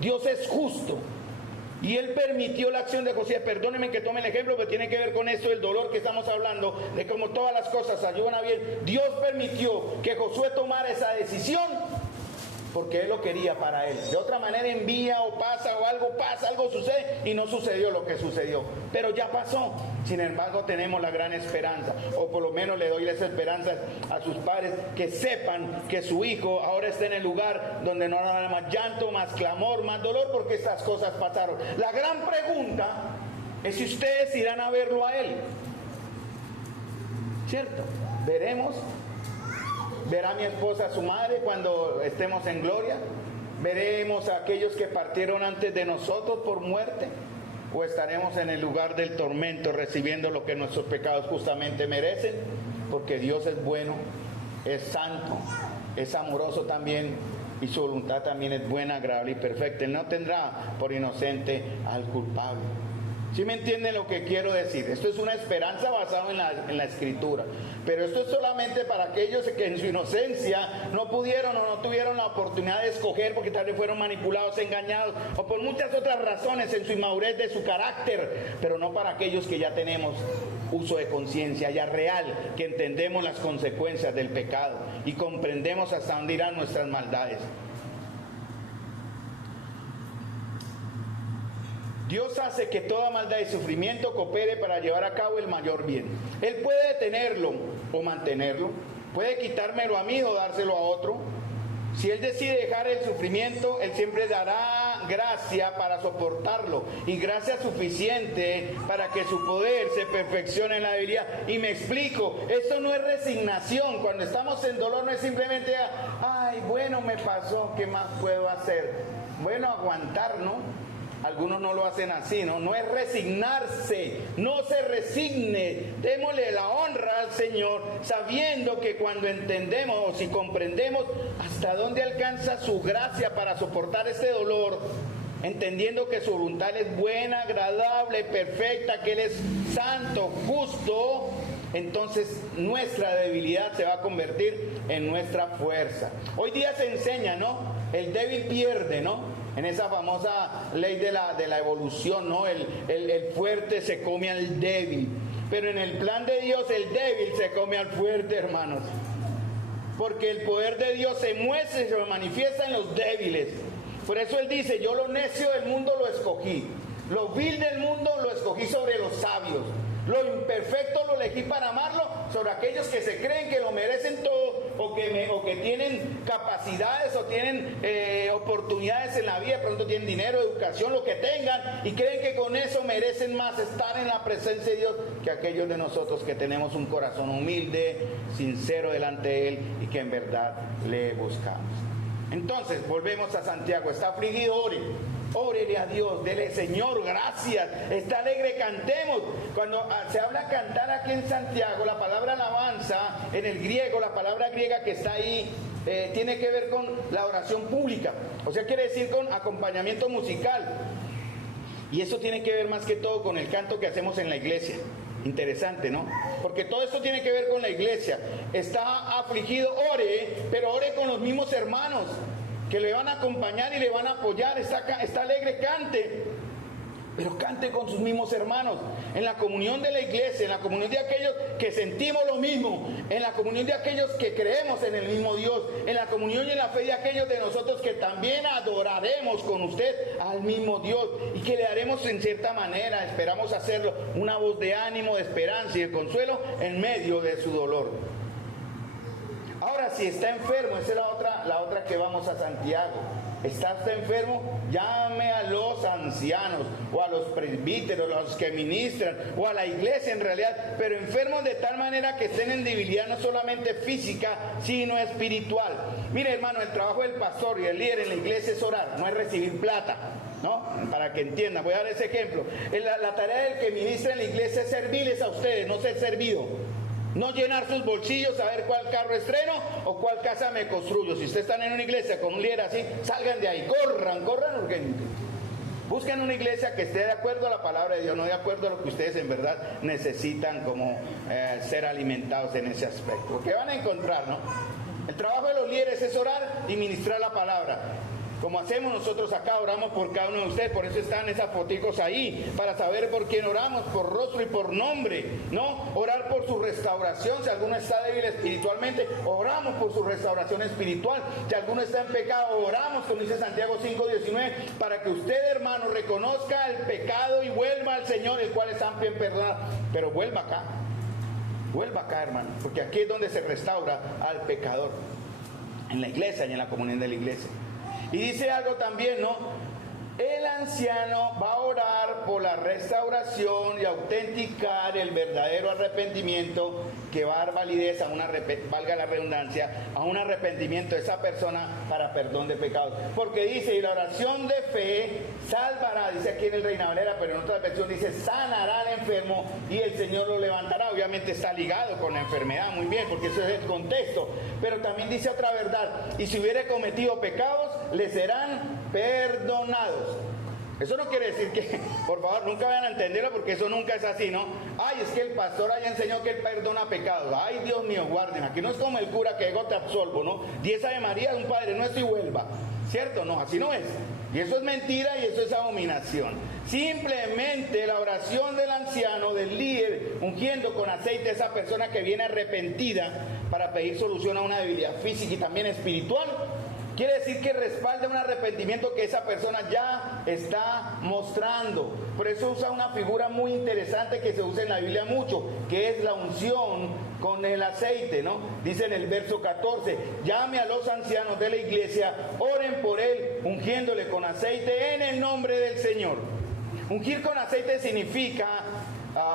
Dios es justo. Y Él permitió la acción de Josías. Perdónenme que tome el ejemplo, pero tiene que ver con esto del dolor que estamos hablando, de cómo todas las cosas ayudan a bien. Dios permitió que Josué tomara esa decisión porque Él lo quería para Él. De otra manera envía o pasa, algo sucede y no sucedió lo que sucedió. Pero ya pasó. Sin embargo, tenemos la gran esperanza, o por lo menos le doy esa esperanza a sus padres, que sepan que su hijo ahora está en el lugar donde no habrá más llanto, más clamor, más dolor, porque estas cosas pasaron. La gran pregunta es si ustedes irán a verlo a Él. ¿Cierto? Veremos. ¿Verá mi esposa a su madre cuando estemos en gloria? ¿Veremos a aquellos que partieron antes de nosotros por muerte? ¿O estaremos en el lugar del tormento recibiendo lo que nuestros pecados justamente merecen? Porque Dios es bueno, es santo, es amoroso también, y su voluntad también es buena, agradable y perfecta. Él no tendrá por inocente al culpable. ¿Sí me entienden lo que quiero decir? Esto es una esperanza basada en la Escritura. Pero esto es solamente para aquellos que en su inocencia no pudieron o no tuvieron la oportunidad de escoger porque tal vez fueron manipulados, engañados o por muchas otras razones en su inmadurez de su carácter. Pero no para aquellos que ya tenemos uso de conciencia ya real, que entendemos las consecuencias del pecado y comprendemos hasta dónde irán nuestras maldades. Dios hace que toda maldad y sufrimiento coopere para llevar a cabo el mayor bien. Él puede detenerlo o mantenerlo, puede quitármelo a mí o dárselo a otro. Si Él decide dejar el sufrimiento, Él siempre dará gracia para soportarlo y gracia suficiente para que su poder se perfeccione en la debilidad. Y me explico, esto no es resignación. Cuando estamos en dolor no es simplemente, ay, bueno, me pasó, ¿qué más puedo hacer? Bueno, aguantar, ¿no? Algunos no lo hacen así, ¿no? No es resignarse, no se resigne. Démosle la honra al Señor, sabiendo que cuando entendemos o si comprendemos hasta dónde alcanza su gracia para soportar este dolor, entendiendo que su voluntad es buena, agradable, perfecta, que Él es santo, justo, entonces nuestra debilidad se va a convertir en nuestra fuerza. Hoy día se enseña, ¿no? El débil pierde, ¿no? En esa famosa ley de la evolución, ¿no? El fuerte se come al débil. Pero en el plan de Dios, el débil se come al fuerte, hermanos. Porque el poder de Dios se muestra y se manifiesta en los débiles. Por eso Él dice, yo lo necio del mundo lo escogí. Lo vil del mundo lo escogí sobre los sabios. Lo imperfecto lo elegí para amarlo sobre aquellos que se creen que lo merecen todo o que tienen capacidades o tienen oportunidades en la vida, pronto tienen dinero, educación, lo que tengan y creen que con eso merecen más estar en la presencia de Dios que aquellos de nosotros que tenemos un corazón humilde, sincero delante de Él y que en verdad le buscamos. Entonces, volvemos a Santiago. Está afligido, ore. Órele a Dios, dele Señor, gracias. Está alegre, cantemos. Cuando se habla cantar aquí en Santiago, la palabra alabanza en el griego, la palabra griega que está ahí, tiene que ver con la oración pública. O sea, quiere decir con acompañamiento musical. Y eso tiene que ver más que todo con el canto que hacemos en la iglesia. Interesante, ¿no? Porque todo esto tiene que ver con la iglesia. Está afligido, ore, pero ore con los mismos hermanos que le van a acompañar y le van a apoyar. Está alegre, cante, pero cante con sus mismos hermanos, en la comunión de la iglesia, en la comunión de aquellos que sentimos lo mismo, en la comunión de aquellos que creemos en el mismo Dios, en la comunión y en la fe de aquellos de nosotros que también adoraremos con usted al mismo Dios y que le daremos en cierta manera, esperamos hacerlo, una voz de ánimo, de esperanza y de consuelo en medio de su dolor. Ahora, si está enfermo, esa es la otra que vamos a Santiago. ¿Está usted enfermo? Llame a los ancianos, o a los presbíteros, a los que ministran, o a la iglesia en realidad, pero enfermos de tal manera que estén en debilidad no solamente física, sino espiritual. Mire, hermano, el trabajo del pastor y el líder en la iglesia es orar, no es recibir plata, ¿no? Para que entiendan, voy a dar ese ejemplo. La tarea del que ministra en la iglesia es servirles a ustedes, no ser servido. No llenar sus bolsillos, saber cuál carro estreno o cuál casa me construyo. Si ustedes están en una iglesia con un líder así, salgan de ahí, corran urgente. Busquen una iglesia que esté de acuerdo a la palabra de Dios, no de acuerdo a lo que ustedes en verdad necesitan como ser alimentados en ese aspecto. Porque van a encontrar, ¿no? El trabajo de los líderes es orar y ministrar la palabra. Como hacemos nosotros acá, oramos por cada uno de ustedes, por eso están esas foticos ahí, para saber por quién oramos, por rostro y por nombre, ¿no? Orar por su restauración, si alguno está débil espiritualmente, oramos por su restauración espiritual. Si alguno está en pecado, oramos, como dice Santiago 5:19, para que usted, hermano, reconozca el pecado y vuelva al Señor, el cual es amplio en perdonar. Pero vuelva acá, hermano, porque aquí es donde se restaura al pecador, en la iglesia y en la comunión de la iglesia. Y dice algo también, ¿no? El anciano va a orar por la restauración y autenticar el verdadero arrepentimiento que va a dar validez a valga la redundancia, a un arrepentimiento de esa persona para perdón de pecados. Porque dice, y la oración de fe salvará, dice aquí en el Reina Valera, pero en otra versión dice, sanará al enfermo y el Señor lo levantará. Obviamente está ligado con la enfermedad, muy bien, porque eso es el contexto. Pero también dice otra verdad, y si hubiere cometido pecados, le serán perdonados. Eso no quiere decir que, por favor, nunca vayan a entenderlo, porque eso nunca es así, ¿no? Ay, es que el pastor haya enseñado que él perdona pecados. Ay, Dios mío, guarden. Aquí no es como el cura que digo te absolvo, ¿no? 10 Ave María de un Padre Nuestro y vuelva. ¿Cierto? No, así no es. Y eso es mentira y eso es abominación. Simplemente la oración del anciano, del líder, ungiendo con aceite a esa persona que viene arrepentida para pedir solución a una debilidad física y también espiritual, quiere decir que respalda un arrepentimiento que esa persona ya está mostrando. Por eso usa una figura muy interesante que se usa en la Biblia mucho, que es la unción con el aceite, ¿no? Dice en el verso 14, llame a los ancianos de la iglesia, oren por él, ungiéndole con aceite en el nombre del Señor. Ungir con aceite significa,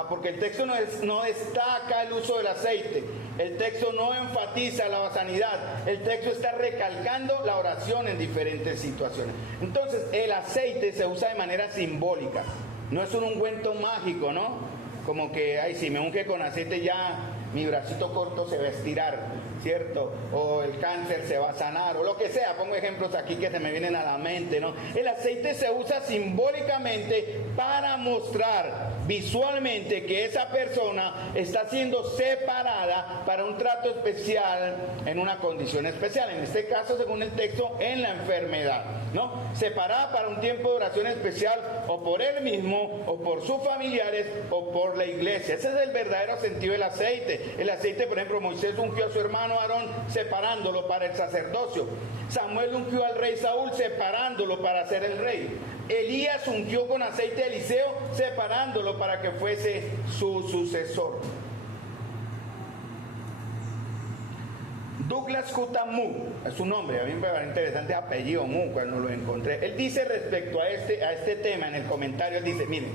porque el texto no destaca el uso del aceite, el texto no enfatiza la sanidad, el texto está recalcando la oración en diferentes situaciones. Entonces el aceite se usa de manera simbólica, no es un ungüento mágico, ¿no? Como que, ay, si me unge con aceite ya mi bracito corto se va a estirar, ¿cierto? O el cáncer se va a sanar, o lo que sea. Pongo ejemplos aquí que se me vienen a la mente, ¿no? El aceite se usa simbólicamente para mostrar visualmente que esa persona está siendo separada para un trato especial en una condición especial. En este caso, según el texto, en la enfermedad, ¿no? Separada para un tiempo de oración especial, o por él mismo, o por sus familiares, o por la iglesia. Ese es el verdadero sentido del aceite. El aceite, por ejemplo, Moisés ungió a su hermano Aarón separándolo para el sacerdocio. Samuel ungió al rey Saúl separándolo para ser el rey. Elías ungió con aceite a Eliseo separándolo para que fuese su sucesor. Douglas J. Moo es su nombre, a mí me parece interesante apellido Moo cuando lo encontré. Él dice respecto a este tema en el comentario, él dice, miren,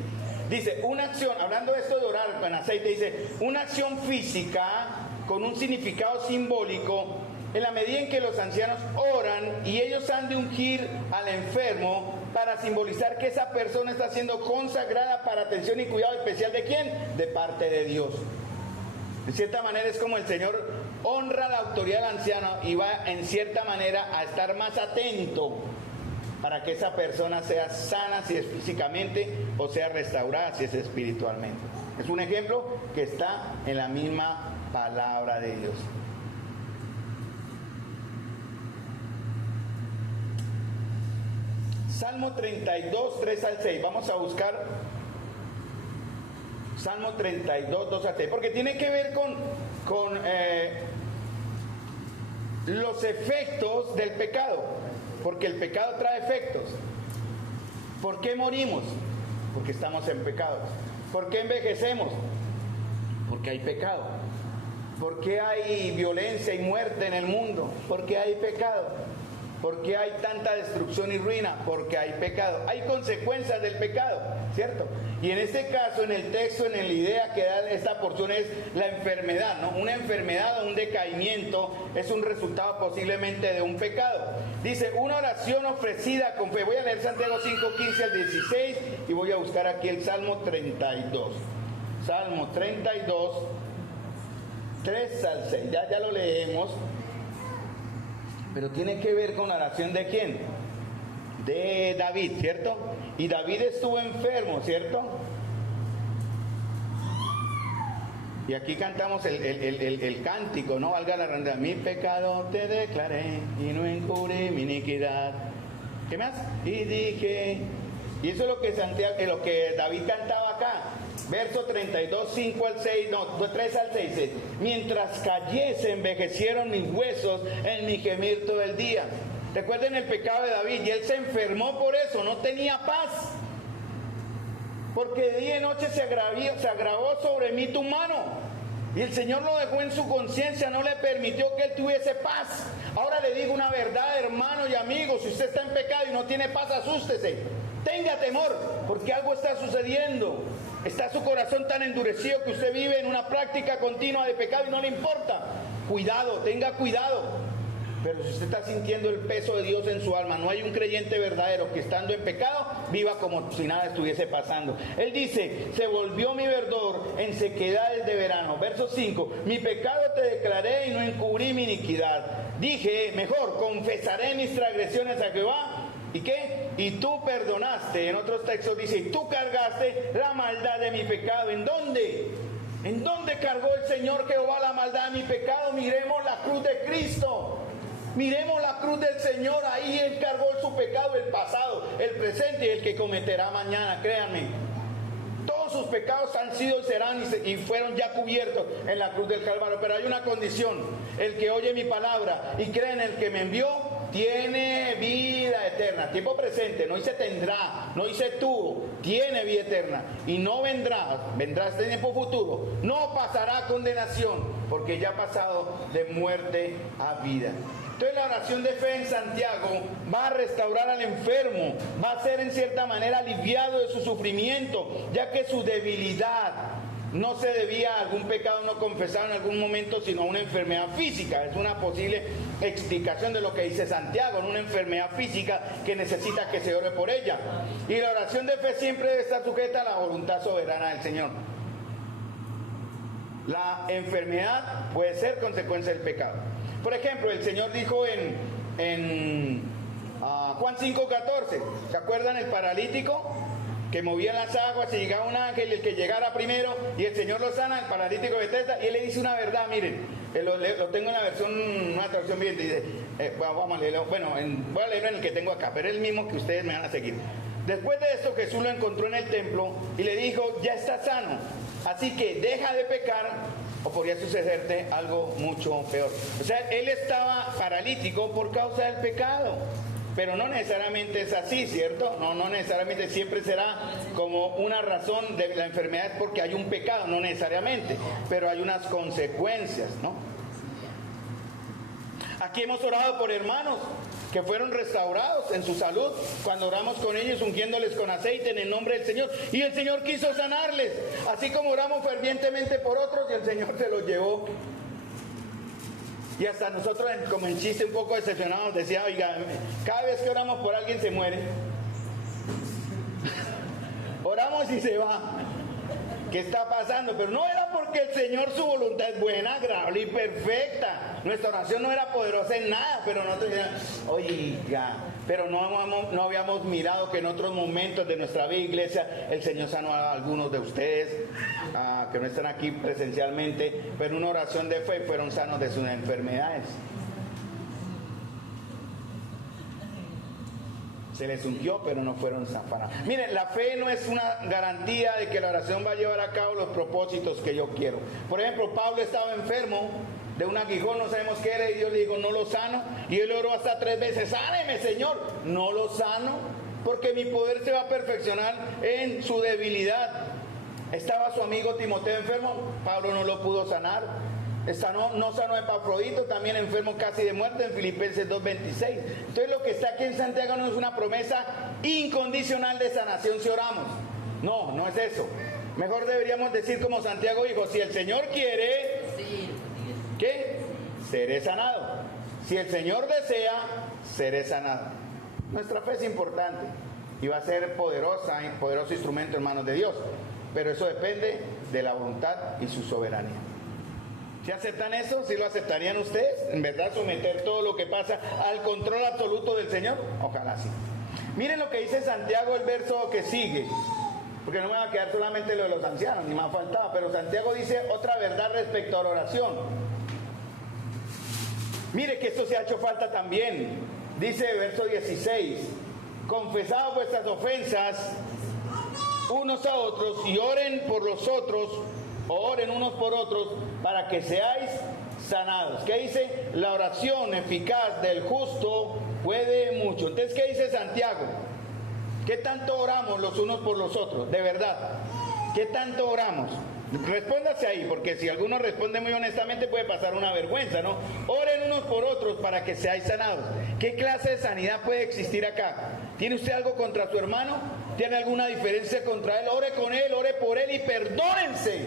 dice, una acción, hablando de esto de orar con aceite, dice, una acción física con un significado simbólico, en la medida en que los ancianos oran y ellos han de ungir al enfermo para simbolizar que esa persona está siendo consagrada para atención y cuidado especial ¿de quién? De parte de Dios. De cierta manera es como el Señor honra la autoridad del anciano y va en cierta manera a estar más atento para que esa persona sea sana si es físicamente o sea restaurada si es espiritualmente. Es un ejemplo que está en la misma palabra de Dios. Salmo 32, 3 al 6. Vamos a buscar Salmo 32, 2 al 6. Porque tiene que ver con los efectos del pecado. Porque el pecado trae efectos. ¿Por qué morimos? Porque estamos en pecado. ¿Por qué envejecemos? Porque hay pecado. ¿Por qué hay violencia y muerte en el mundo? Porque hay pecado. ¿Por qué hay tanta destrucción y ruina? Porque hay pecado. Hay consecuencias del pecado, ¿cierto? Y en este caso, en el texto, en la idea que da esta porción es la enfermedad, ¿no? Una enfermedad o un decaimiento es un resultado posiblemente de un pecado. Dice, una oración ofrecida con fe. Voy a leer Santiago 5, 15 al 16 y voy a buscar aquí el Salmo 32. Salmo 32, 3 al 6. Ya lo leemos. Pero tiene que ver con la oración ¿de quién? De David, ¿cierto? Y David estuvo enfermo, ¿cierto? Y aquí cantamos el cántico, ¿no? Valga la redundancia. Mi pecado te declaré y no encubrí mi iniquidad. ¿Qué más? Y dije, y eso es lo que lo que David cantaba acá. Verso 32, 5 al 6, no, 3 al 6. Mientras callé se envejecieron mis huesos en mi gemir todo el día. Recuerden el pecado de David, y él se enfermó por eso, no tenía paz. Porque de día y noche se agravó sobre mí tu mano. Y el Señor lo dejó en su conciencia, no le permitió que él tuviese paz. Ahora le digo una verdad, hermano y amigo, si usted está en pecado y no tiene paz, asústese. Tenga temor, porque algo está sucediendo. Está su corazón tan endurecido que usted vive en una práctica continua de pecado y no le importa. Cuidado, tenga cuidado. Pero si usted está sintiendo el peso de Dios en su alma, no hay un creyente verdadero que estando en pecado viva como si nada estuviese pasando. Él dice, se volvió mi verdor en sequedades de verano. Verso 5, mi pecado te declaré y no encubrí mi iniquidad. Dije, mejor, confesaré mis transgresiones a Jehová. ¿Y qué? Y tú perdonaste. En otros textos dice, y tú cargaste la maldad de mi pecado. ¿En dónde? ¿En dónde cargó el Señor Jehová la maldad de mi pecado? Miremos la cruz de Cristo. Miremos la cruz del Señor, ahí Él cargó su pecado, el pasado, el presente y el que cometerá mañana, créanme. Todos sus pecados han sido, serán y fueron ya cubiertos en la cruz del Calvario. Pero hay una condición, el que oye mi palabra y cree en el que me envió, tiene vida eterna. Tiempo presente, no dice tendrá, no dice tuvo, tiene vida eterna. Y no vendrá este tiempo futuro, no pasará condenación, porque ya ha pasado de muerte a vida. Entonces la oración de fe en Santiago va a restaurar al enfermo, va a ser en cierta manera aliviado de su sufrimiento, ya que su debilidad no se debía a algún pecado no confesado en algún momento, sino a una enfermedad física. Es una posible explicación de lo que dice Santiago, en una enfermedad física que necesita que se ore por ella. Y la oración de fe siempre debe estar sujeta a la voluntad soberana del Señor. La enfermedad puede ser consecuencia del pecado. Por ejemplo, el Señor dijo en Juan 5:14, ¿se acuerdan el paralítico que movía las aguas y llegaba un ángel, el que llegara primero y el Señor lo sana, el paralítico de Bethesda, y él le dice una verdad? Miren, lo tengo en la versión, una traducción bien, dice, vamos a leerlo, bueno, voy a leerlo en el que tengo acá, pero es el mismo que ustedes me van a seguir. Después de esto, Jesús lo encontró en el templo y le dijo, ya está sano, así que deja de pecar, o podría sucederte algo mucho peor. O sea, él estaba paralítico por causa del pecado, pero no necesariamente es así, ¿cierto? No necesariamente siempre será como una razón de la enfermedad es porque hay un pecado, no necesariamente, pero hay unas consecuencias, ¿no? Aquí hemos orado por hermanos que fueron restaurados en su salud cuando oramos con ellos ungiéndoles con aceite en el nombre del Señor, y el Señor quiso sanarles, así como oramos fervientemente por otros y el Señor se los llevó. Y hasta nosotros, como en chiste un poco decepcionados, decía, oiga, cada vez que oramos por alguien se muere. Oramos y se va. ¿Qué está pasando? Pero no era porque el Señor, su voluntad es buena, agradable y perfecta. Nuestra oración no era poderosa en nada, pero nosotros decíamos, oiga, pero no habíamos mirado que en otros momentos de nuestra vida, iglesia, el Señor sanó a algunos de ustedes, que no están aquí presencialmente, pero una oración de fe fueron sanos de sus enfermedades. Se les ungió, pero no fueron sanados. Miren, la fe no es una garantía de que la oración va a llevar a cabo los propósitos que yo quiero. Por ejemplo, Pablo estaba enfermo de un aguijón, no sabemos qué era, y Dios le dijo, no lo sano. Y él oró hasta 3 veces, sáneme, Señor. No lo sano, porque mi poder se va a perfeccionar en su debilidad. Estaba su amigo Timoteo enfermo, Pablo no lo pudo sanar. No sanó a Epafrodito, también enfermo casi de muerte, en Filipenses 2:26. Entonces lo que está aquí en Santiago no es una promesa incondicional de sanación si oramos. No es eso. Mejor deberíamos decir como Santiago dijo, si el Señor quiere, ¿qué? Seré sanado. Si el Señor desea, seré sanado. Nuestra fe es importante y va a ser poderoso instrumento en manos de Dios, pero eso depende de la voluntad y su soberanía. ¿Si aceptan eso? ¿Si lo aceptarían ustedes? ¿En verdad someter todo lo que pasa al control absoluto del Señor? Ojalá sí. Miren lo que dice Santiago, el verso que sigue, porque no me va a quedar solamente lo de los ancianos, ni me ha faltado, pero Santiago dice otra verdad respecto a la oración. Mire que esto se ha hecho falta también. Dice verso 16, confesad vuestras ofensas unos a otros y oren por los otros, o oren unos por otros, para que seáis sanados. ¿Qué dice? La oración eficaz del justo puede mucho. Entonces, ¿qué dice Santiago? ¿Qué tanto oramos los unos por los otros? De verdad, ¿qué tanto oramos? Respóndase ahí, porque si alguno responde muy honestamente puede pasar una vergüenza, ¿no? Oren unos por otros para que seáis sanados. ¿Qué clase de sanidad puede existir acá? ¿Tiene usted algo contra su hermano? ¿Tiene alguna diferencia contra él? Ore con él, ore por él y perdónense.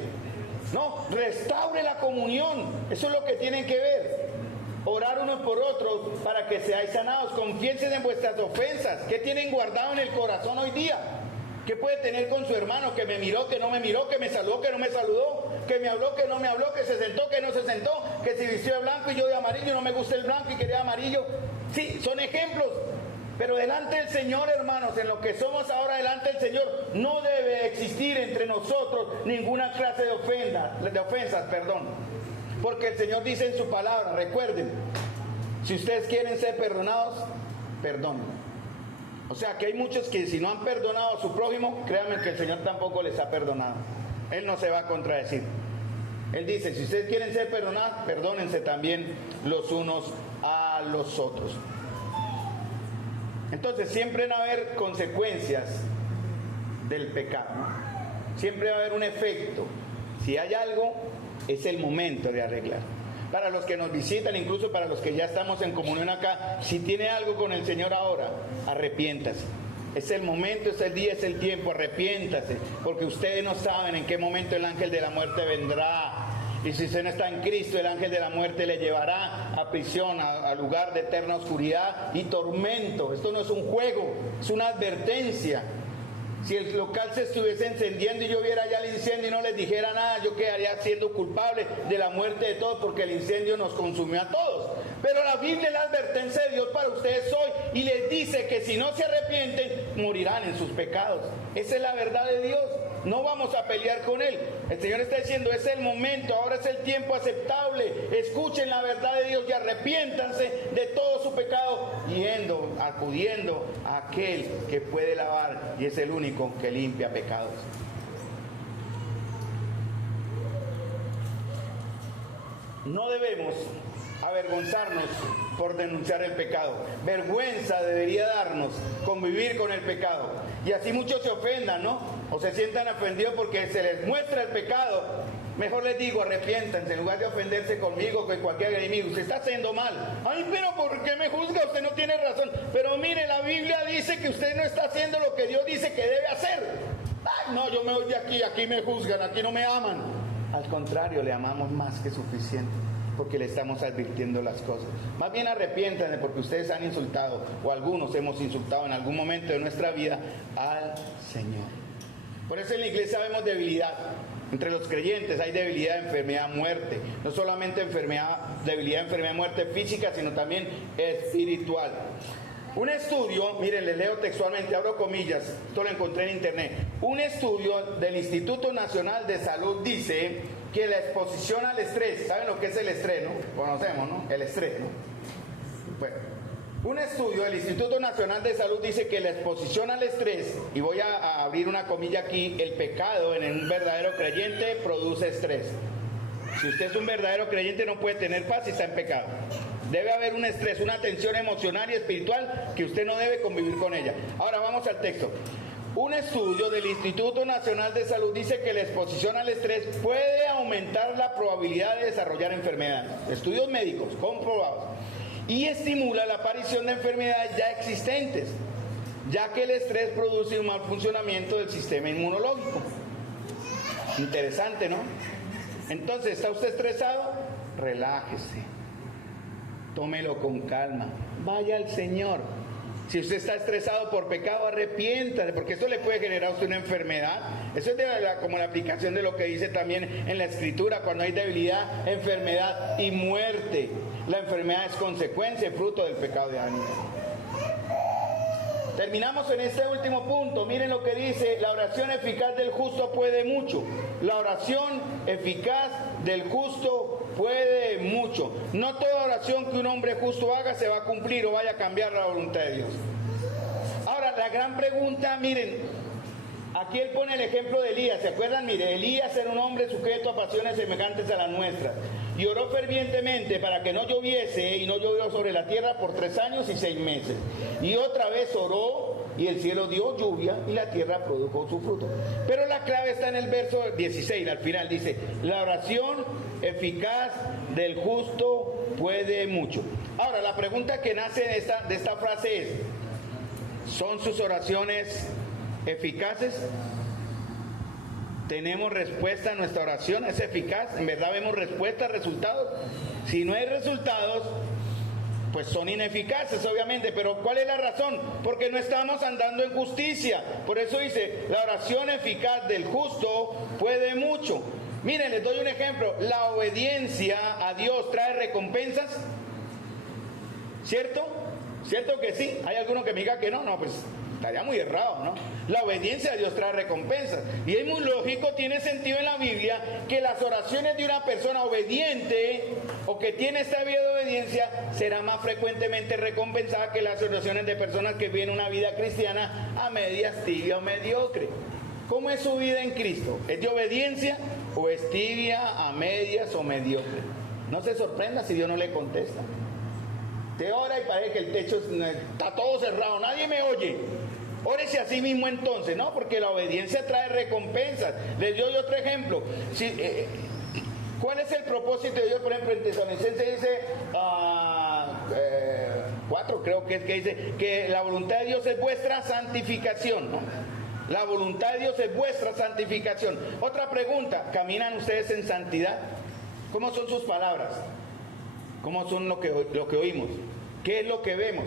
No, restaure la comunión. Eso es lo que tienen que ver. Orar unos por otros para que seáis sanados. Confiesen en vuestras ofensas. ¿Qué tienen guardado en el corazón hoy día? ¿Qué puede tener con su hermano? Que me miró, que no me miró, que me saludó, que no me saludó, que me habló, que no me habló, que se sentó, que no se sentó, que se vistió de blanco y yo de amarillo, y no me gusta el blanco y quería amarillo. Sí, son ejemplos. Pero delante del Señor, hermanos, en lo que somos ahora delante del Señor, no debe existir entre nosotros ninguna clase de ofensas. Porque el Señor dice en su palabra, recuerden, si ustedes quieren ser perdonados, perdonen. O sea que hay muchos que si no han perdonado a su prójimo, créanme que el Señor tampoco les ha perdonado. Él no se va a contradecir. Él dice, si ustedes quieren ser perdonados, perdónense también los unos a los otros. Entonces siempre va a haber consecuencias del pecado, ¿no? Siempre va a haber un efecto. Si hay algo, es el momento de arreglar. Para los que nos visitan, incluso para los que ya estamos en comunión acá, si tiene algo con el Señor ahora, arrepiéntase. Es el momento, es el día, es el tiempo, arrepiéntase, porque ustedes no saben en qué momento el ángel de la muerte vendrá. Y si usted no está en Cristo, el ángel de la muerte le llevará a prisión, a lugar de eterna oscuridad y tormento. Esto no es un juego, es una advertencia. Si el local se estuviese encendiendo y yo viera ya el incendio y no les dijera nada, yo quedaría siendo culpable de la muerte de todos porque el incendio nos consumió a todos. Pero la Biblia es la advertencia de Dios para ustedes hoy y les dice que si no se arrepienten, morirán en sus pecados. Esa es la verdad de Dios. No vamos a pelear con Él. El Señor está diciendo, es el momento, ahora es el tiempo aceptable. Escuchen la verdad de Dios y arrepiéntanse de todo su pecado, acudiendo a aquel que puede lavar y es el único que limpia pecados. No debemos avergonzarnos por denunciar el pecado. Vergüenza debería darnos convivir con el pecado. Y así muchos se ofendan, ¿no? O se sientan ofendidos porque se les muestra el pecado. Mejor les digo, arrepiéntanse en lugar de ofenderse conmigo, con cualquier enemigo. Usted está haciendo mal. Ay, pero ¿por qué me juzga? Usted no tiene razón. Pero mire, la Biblia dice que usted no está haciendo lo que Dios dice que debe hacer. Ay, no, yo me voy de aquí me juzgan, aquí no me aman. Al contrario, le amamos más que suficiente, porque le estamos advirtiendo las cosas. Más bien arrepiéntanse porque ustedes han insultado, o algunos hemos insultado en algún momento de nuestra vida al Señor. Por eso en la iglesia vemos debilidad. Entre los creyentes hay debilidad, enfermedad, muerte. No solamente debilidad, enfermedad, muerte física, sino también espiritual. Un estudio, miren, les leo textualmente, abro comillas, esto lo encontré en internet. Un estudio del Instituto Nacional de Salud dice que la exposición al estrés, ¿saben lo que es el estrés, no? Conocemos, ¿no? El estrés, ¿no? Bueno, un estudio del Instituto Nacional de Salud dice que la exposición al estrés, y voy a abrir una comilla aquí, el pecado en un verdadero creyente produce estrés. Si usted es un verdadero creyente no puede tener paz si está en pecado. Debe haber un estrés, una tensión emocional y espiritual que usted no debe convivir con ella. Ahora vamos al texto. Un estudio del Instituto Nacional de Salud dice que la exposición al estrés puede aumentar la probabilidad de desarrollar enfermedades. Estudios médicos comprobados. Y estimula la aparición de enfermedades ya existentes, ya que el estrés produce un mal funcionamiento del sistema inmunológico. Interesante, ¿no? Entonces, ¿está usted estresado? Relájese. Tómelo con calma. Vaya al Señor. Si usted está estresado por pecado, arrepiéntase, porque esto le puede generar a usted una enfermedad. Eso es como la aplicación de lo que dice también en la Escritura, cuando hay debilidad, enfermedad y muerte. La enfermedad es consecuencia y fruto del pecado de Adán. Terminamos en este último punto. Miren lo que dice: la oración eficaz del justo puede mucho. La oración eficaz del justo puede mucho. No toda oración que un hombre justo haga se va a cumplir o vaya a cambiar la voluntad de Dios. Ahora, la gran pregunta, miren, aquí él pone el ejemplo de Elías, ¿se acuerdan? Mire, Elías era un hombre sujeto a pasiones semejantes a las nuestras, y oró fervientemente para que no lloviese, y no llovió sobre la tierra por 3 años y 6 meses. Y otra vez oró, y el cielo dio lluvia, y la tierra produjo su fruto. Pero la clave está en el verso 16, al final dice, la oración eficaz del justo puede mucho. Ahora, la pregunta que nace de esta frase es, ¿son sus oraciones eficaces? ¿Tenemos respuesta a nuestra oración? ¿Es eficaz? ¿En verdad vemos respuesta, resultados? Si no hay resultados, pues son ineficaces, obviamente. Pero ¿cuál es la razón? Porque no estamos andando en justicia. Por eso dice, la oración eficaz del justo puede mucho. Miren, les doy un ejemplo. La obediencia a Dios trae recompensas, ¿cierto? ¿Cierto que sí? ¿Hay alguno que me diga que no? No, pues estaría muy errado, ¿no? La obediencia a Dios trae recompensas. Y es muy lógico, tiene sentido en la Biblia, que las oraciones de una persona obediente o que tiene esta vida de obediencia será más frecuentemente recompensada que las oraciones de personas que viven una vida cristiana a medias, tibia o mediocre. ¿Cómo es su vida en Cristo? ¿Es de obediencia o es tibia, a medias o mediocre? No se sorprenda si Dios no le contesta. Te ora y parece que el techo está todo cerrado, nadie me oye. Órese a sí mismo entonces, ¿no? Porque la obediencia trae recompensas. Les doy otro ejemplo. ¿Cuál es el propósito de Dios? Por ejemplo, en Tesalonicenses dice 4, creo que es que dice que la voluntad de Dios es vuestra santificación, ¿no? La voluntad de Dios es vuestra santificación. Otra pregunta, ¿caminan ustedes en santidad? ¿Cómo son sus palabras? ¿Cómo son lo que oímos? ¿Qué es lo que vemos?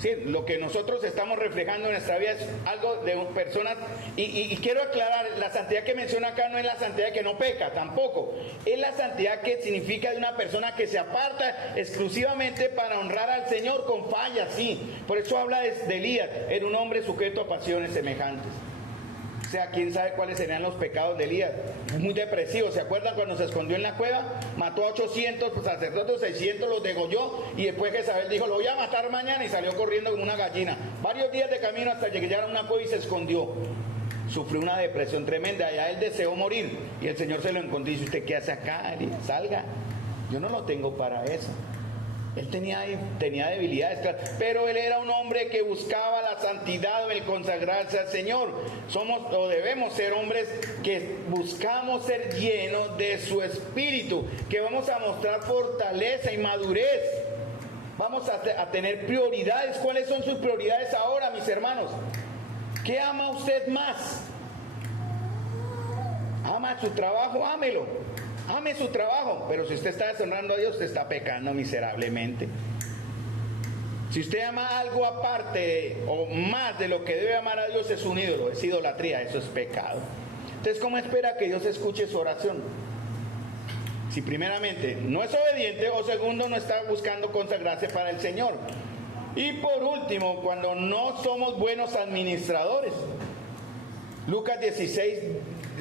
Sí, lo que nosotros estamos reflejando en nuestra vida es algo de personas, y quiero aclarar, la santidad que menciona acá no es la santidad que no peca, tampoco. Es la santidad que significa de una persona que se aparta exclusivamente para honrar al Señor con fallas, sí. Por eso habla de Elías, era un hombre sujeto a pasiones semejantes. O sea, quién sabe cuáles serían los pecados de Elías. Es muy depresivo. ¿Se acuerdan cuando se escondió en la cueva? Mató a 800 sacerdotes, 600 los degolló, y después Jezabel dijo, lo voy a matar mañana, y salió corriendo como una gallina. Varios días de camino hasta llegar a una cueva y se escondió. Sufrió una depresión tremenda. Allá él deseó morir, y el Señor se lo encontró y dice, ¿usted qué hace acá? Elías, salga. Yo no lo tengo para eso. Él tenía debilidades, claro, pero él era un hombre que buscaba la santidad, el consagrarse al Señor. Somos o debemos ser hombres que buscamos ser llenos de su espíritu, que vamos a mostrar fortaleza y madurez. Vamos a tener prioridades. ¿Cuáles son sus prioridades ahora, mis hermanos? ¿Qué ama usted más? ¿Ama su trabajo? Ámelo. Ame su trabajo, pero si usted está deshonrando a Dios, usted está pecando miserablemente. Si usted ama algo aparte o más de lo que debe amar a Dios, es un ídolo, es idolatría, eso es pecado. Entonces, ¿cómo espera que Dios escuche su oración? Si primeramente no es obediente, o segundo no está buscando consagrarse para el Señor. Y por último, cuando no somos buenos administradores. Lucas 16,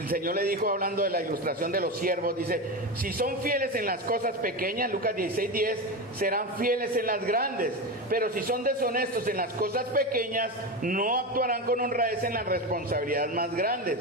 el Señor le dijo, hablando de la ilustración de los siervos, dice, si son fieles en las cosas pequeñas, Lucas 16:10, serán fieles en las grandes, pero si son deshonestos en las cosas pequeñas, no actuarán con honradez en las responsabilidades más grandes.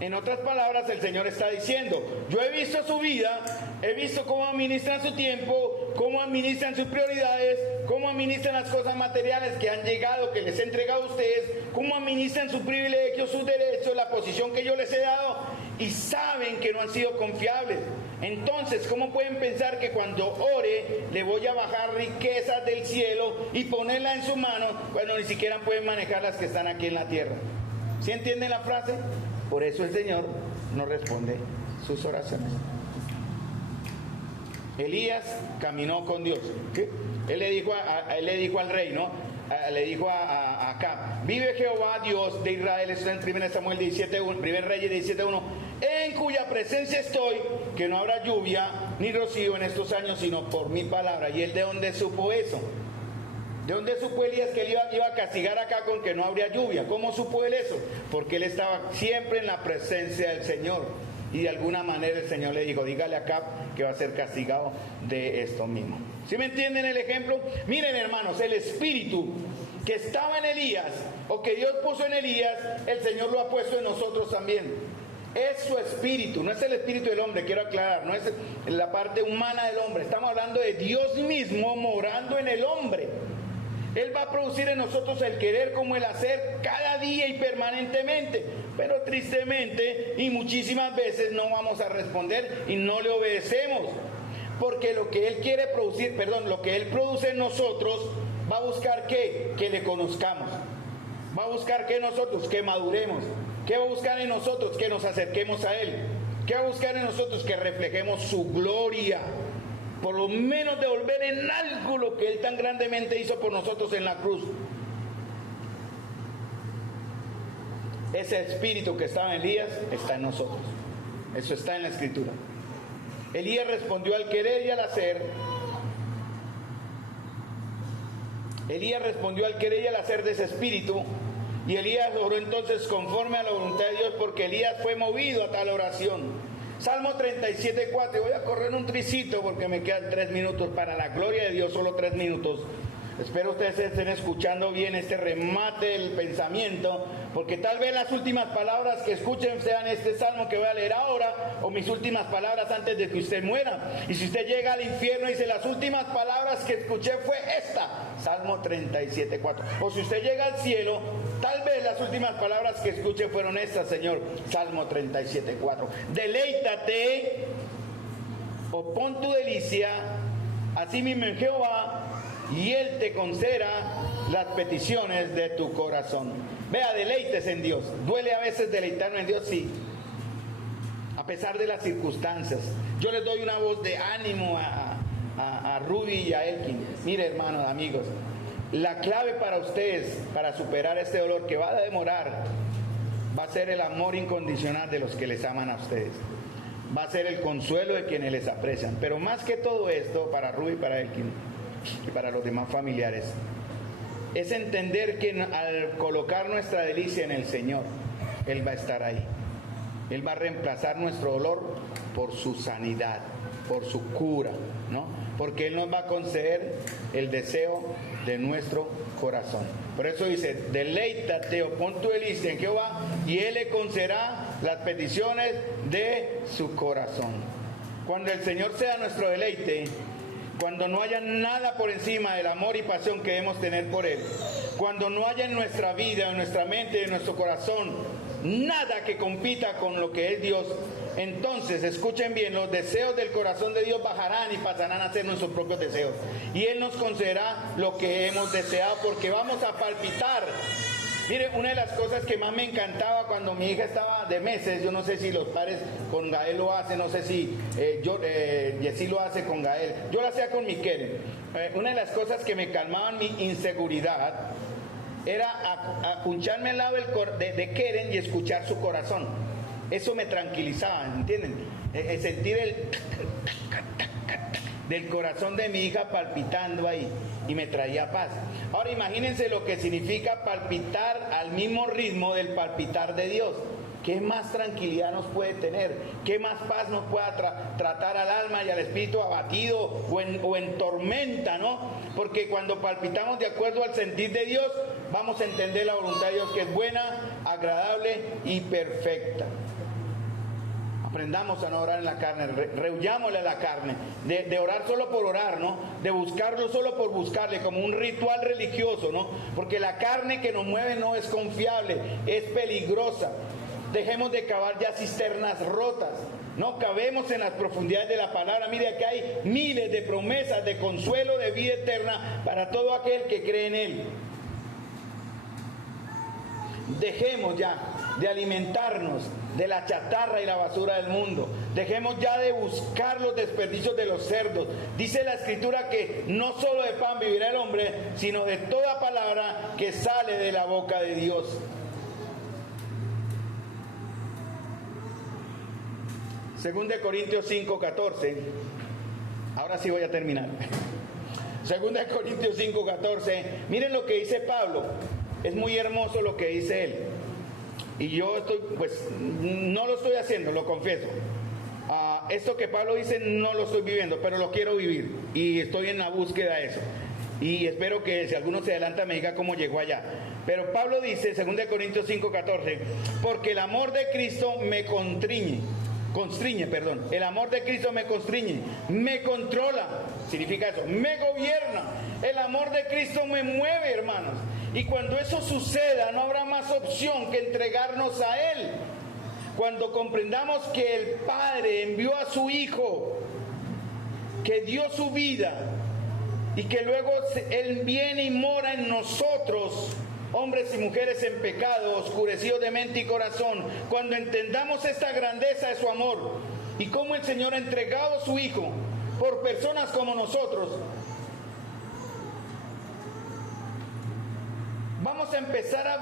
En otras palabras, el Señor está diciendo, yo he visto su vida, he visto cómo administran su tiempo, cómo administran sus prioridades, cómo administran las cosas materiales que han llegado, que les he entregado a ustedes, cómo administran sus privilegios, sus derechos, la posición que yo les he dado, y saben que no han sido confiables. Entonces, ¿cómo pueden pensar que cuando ore le voy a bajar riquezas del cielo y ponerla en su mano cuando ni siquiera pueden manejar las que están aquí en la tierra? ¿Sí entienden la frase? Por eso el Señor no responde sus oraciones. Elías caminó con Dios. ¿Qué? Él le dijo al rey, ¿no? Le dijo a Acab, vive Jehová Dios de Israel, esto es en 1 Samuel 17:1, 1 Reyes 17:1, en cuya presencia estoy, que no habrá lluvia ni rocío en estos años, sino por mi palabra. ¿Y él de dónde supo eso? ¿De dónde supo Elías que él iba a castigar acá con que no habría lluvia? ¿Cómo supo él eso? Porque él estaba siempre en la presencia del Señor. Y de alguna manera el Señor le dijo, dígale a Acab que va a ser castigado de esto mismo. ¿Sí me entienden el ejemplo? Miren, hermanos, el espíritu que estaba en Elías, o que Dios puso en Elías, el Señor lo ha puesto en nosotros también. Es su espíritu, no es el espíritu del hombre, quiero aclarar, no es la parte humana del hombre. Estamos hablando de Dios mismo morando en el hombre. Él va a producir en nosotros el querer como el hacer cada día y permanentemente. Pero tristemente y muchísimas veces no vamos a responder y no le obedecemos. Porque lo que Él quiere producir, lo que Él produce en nosotros, va a buscar ¿qué? Que le conozcamos. Va a buscar que nosotros, que maduremos. ¿Qué va a buscar en nosotros? Que nos acerquemos a Él. ¿Qué va a buscar en nosotros? Que reflejemos su gloria. Por lo menos devolver en algo lo que Él tan grandemente hizo por nosotros en la cruz. Ese espíritu que estaba en Elías está en nosotros. Eso está en la Escritura. Elías respondió al querer y al hacer. Elías respondió al querer y al hacer de ese espíritu. Y Elías oró entonces conforme a la voluntad de Dios, porque Elías fue movido a tal oración. Salmo 37:4, voy a correr un tricito porque me quedan 3 minutos, para la gloria de Dios, solo 3 minutos. Espero ustedes estén escuchando bien este remate del pensamiento, porque tal vez las últimas palabras que escuchen sean este salmo que voy a leer ahora, o mis últimas palabras antes de que usted muera. Y si usted llega al infierno y dice, las últimas palabras que escuché fue esta, Salmo 37:4. O si usted llega al cielo, tal vez las últimas palabras que escuche fueron estas, Señor, Salmo 37:4. Deleítate, o pon tu delicia, así mismo en Jehová, y Él te concederá las peticiones de tu corazón. Vea, deleites en Dios. ¿Duele a veces deleitarme en Dios? Sí. A pesar de las circunstancias. Yo les doy una voz de ánimo a Ruby y a Elkin. Mire, hermanos, amigos, la clave para ustedes, para superar este dolor que va a demorar, va a ser el amor incondicional de los que les aman a ustedes. Va a ser el consuelo de quienes les aprecian. Pero más que todo esto, para Ruby y para Elkin, y para los demás familiares, es entender que al colocar nuestra delicia en el Señor, Él va a estar ahí. Él va a reemplazar nuestro dolor por su sanidad, por su cura, ¿no? Porque Él nos va a conceder el deseo de nuestro corazón. Por eso dice, deleítate o pon tu delicia en Jehová, y Él le concederá las peticiones de su corazón. Cuando el Señor sea nuestro deleite, cuando no haya nada por encima del amor y pasión que debemos tener por Él, cuando no haya en nuestra vida, en nuestra mente, en nuestro corazón, nada que compita con lo que es Dios, entonces, escuchen bien, los deseos del corazón de Dios bajarán y pasarán a ser nuestros propios deseos. Y Él nos concederá lo que hemos deseado, porque vamos a palpitar. Mire, una de las cosas que más me encantaba cuando mi hija estaba de meses, yo no sé si los padres con Gael lo hacen, no sé si Jessy lo hace con Gael, yo lo hacía con mi Keren. Una de las cosas que me calmaban mi inseguridad era acuncharme al lado de Keren y escuchar su corazón. Eso me tranquilizaba, ¿entienden? Sentir el del corazón de mi hija palpitando ahí, y me traía paz. Ahora imagínense lo que significa palpitar al mismo ritmo del palpitar de Dios. ¿Qué más tranquilidad nos puede tener? ¿Qué más paz nos pueda tratar al alma y al espíritu abatido o en tormenta, ¿no? Porque cuando palpitamos de acuerdo al sentir de Dios, vamos a entender la voluntad de Dios, que es buena, agradable y perfecta. Aprendamos a no orar en la carne, rehuyámosle a la carne, de orar solo por orar, ¿no? De buscarlo solo por buscarle, como un ritual religioso, ¿no? Porque la carne que nos mueve no es confiable, es peligrosa. Dejemos de cavar ya cisternas rotas, no cabemos en las profundidades de la palabra. Mire, aquí hay miles de promesas de consuelo, de vida eterna para todo aquel que cree en Él. Dejemos ya de alimentarnos de la chatarra y la basura del mundo. Dejemos ya de buscar los desperdicios de los cerdos. Dice la Escritura que no solo de pan vivirá el hombre, sino de toda palabra que sale de la boca de Dios. Según de Corintios 5:14. Ahora sí voy a terminar. Según de Corintios 5:14. Miren lo que dice Pablo. Es muy hermoso lo que dice él. y yo no lo estoy haciendo, lo confieso. Esto que Pablo dice no lo estoy viviendo, pero lo quiero vivir y estoy en la búsqueda de eso. Y espero que si alguno se adelanta me diga cómo llegó allá. Pero Pablo dice, 2 Corintios 5:14, porque el amor de Cristo me constriñe, el amor de Cristo me constriñe, me controla, significa eso, me gobierna. El amor de Cristo me mueve, hermanos. Y cuando eso suceda, no habrá más opción que entregarnos a Él. Cuando comprendamos que el Padre envió a su Hijo, que dio su vida, y que luego Él viene y mora en nosotros, hombres y mujeres en pecado, oscurecidos de mente y corazón, cuando entendamos esta grandeza de su amor y cómo el Señor ha entregado a su Hijo por personas como nosotros, vamos a empezar a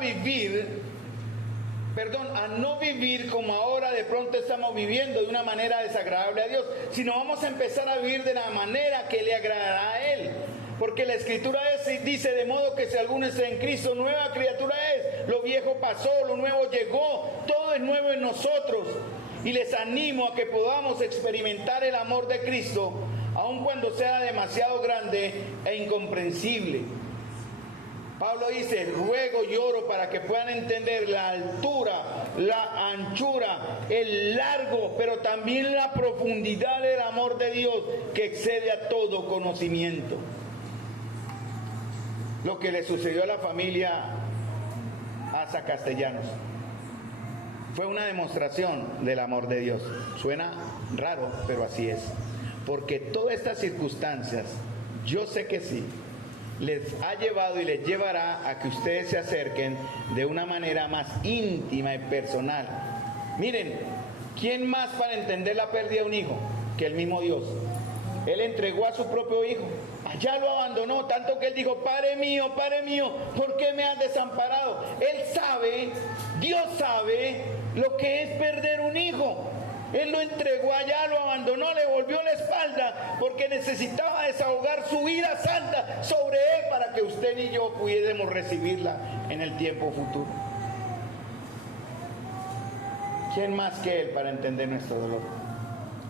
no vivir como ahora de pronto estamos viviendo de una manera desagradable a Dios, sino vamos a empezar a vivir de la manera que le agradará a Él. Porque la Escritura dice, de modo que si alguno está en Cristo, nueva criatura es. Lo viejo pasó, lo nuevo llegó, todo es nuevo en nosotros. Y les animo a que podamos experimentar el amor de Cristo, aun cuando sea demasiado grande e incomprensible. Pablo dice, ruego y oro para que puedan entender la altura, la anchura, el largo, pero también la profundidad del amor de Dios que excede a todo conocimiento. Lo que le sucedió a la familia Asa Castellanos fue una demostración del amor de Dios. Suena raro, pero así es. Porque todas estas circunstancias, yo sé que sí, les ha llevado y les llevará a que ustedes se acerquen de una manera más íntima y personal. Miren, ¿quién más para entender la pérdida de un hijo que el mismo Dios? Él entregó a su propio hijo, allá lo abandonó, tanto que él dijo, Padre mío, ¿por qué me has desamparado? Él sabe, Dios sabe lo que es perder un hijo. Él lo entregó allá, lo abandonó, le volvió la espalda porque necesitaba desahogar su ira santa sobre él para que usted y yo pudiésemos recibirla en el tiempo futuro. ¿Quién más que Él para entender nuestro dolor?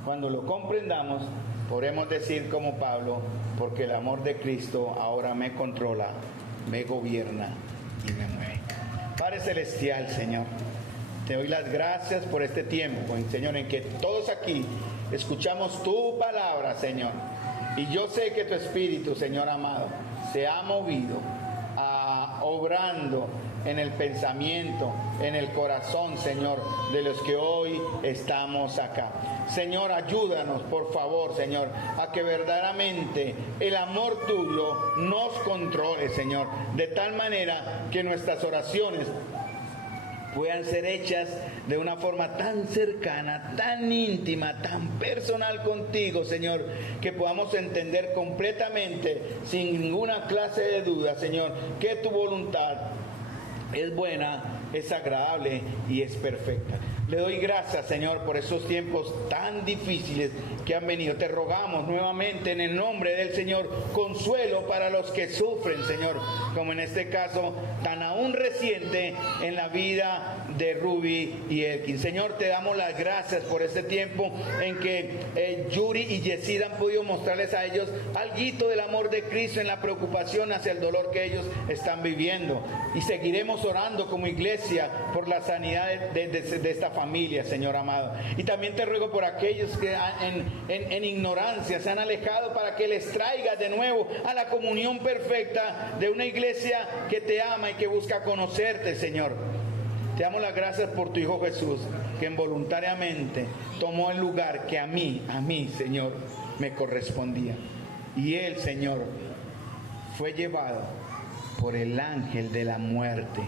Cuando lo comprendamos, podremos decir como Pablo, porque el amor de Cristo ahora me controla, me gobierna y me mueve. Padre Celestial, Señor, te doy las gracias por este tiempo, Señor, en que todos aquí escuchamos tu palabra, Señor. Y yo sé que tu Espíritu, Señor amado, se ha movido, obrando en el pensamiento, en el corazón, Señor, de los que hoy estamos acá. Señor, ayúdanos, por favor, Señor, a que verdaderamente el amor tuyo nos controle, Señor, de tal manera que nuestras oraciones puedan ser hechas de una forma tan cercana, tan íntima, tan personal contigo, Señor, que podamos entender completamente, sin ninguna clase de duda, Señor, que tu voluntad es buena, es agradable y es perfecta. Le doy gracias, Señor, por esos tiempos tan difíciles que han venido. Te rogamos nuevamente en el nombre del Señor, consuelo para los que sufren, Señor, como en este caso tan aún reciente en la vida de Ruby y Elkin. Señor, te damos las gracias por este tiempo en que Yuri y Yesida han podido mostrarles a ellos alguito del amor de Cristo en la preocupación hacia el dolor que ellos están viviendo. Y seguiremos orando como iglesia por la sanidad de esta familia, Señor amado. Y también te ruego por aquellos que en ignorancia se han alejado, para que les traigas de nuevo a la comunión perfecta de una iglesia que te ama y que busca conocerte, Señor. Te damos las gracias por tu Hijo Jesús, que involuntariamente tomó el lugar que a mí, Señor, me correspondía. Y Él, Señor, fue llevado por el ángel de la muerte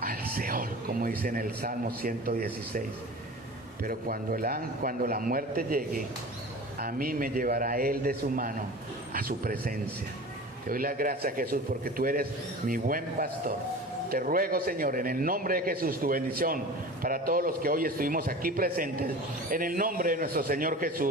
al Seol, como dice en el Salmo 116. Pero cuando la muerte llegue, a mí me llevará Él de su mano a su presencia. Te doy las gracias, Jesús, porque tú eres mi buen pastor. Te ruego, Señor, en el nombre de Jesús, tu bendición para todos los que hoy estuvimos aquí presentes, en el nombre de nuestro Señor Jesús.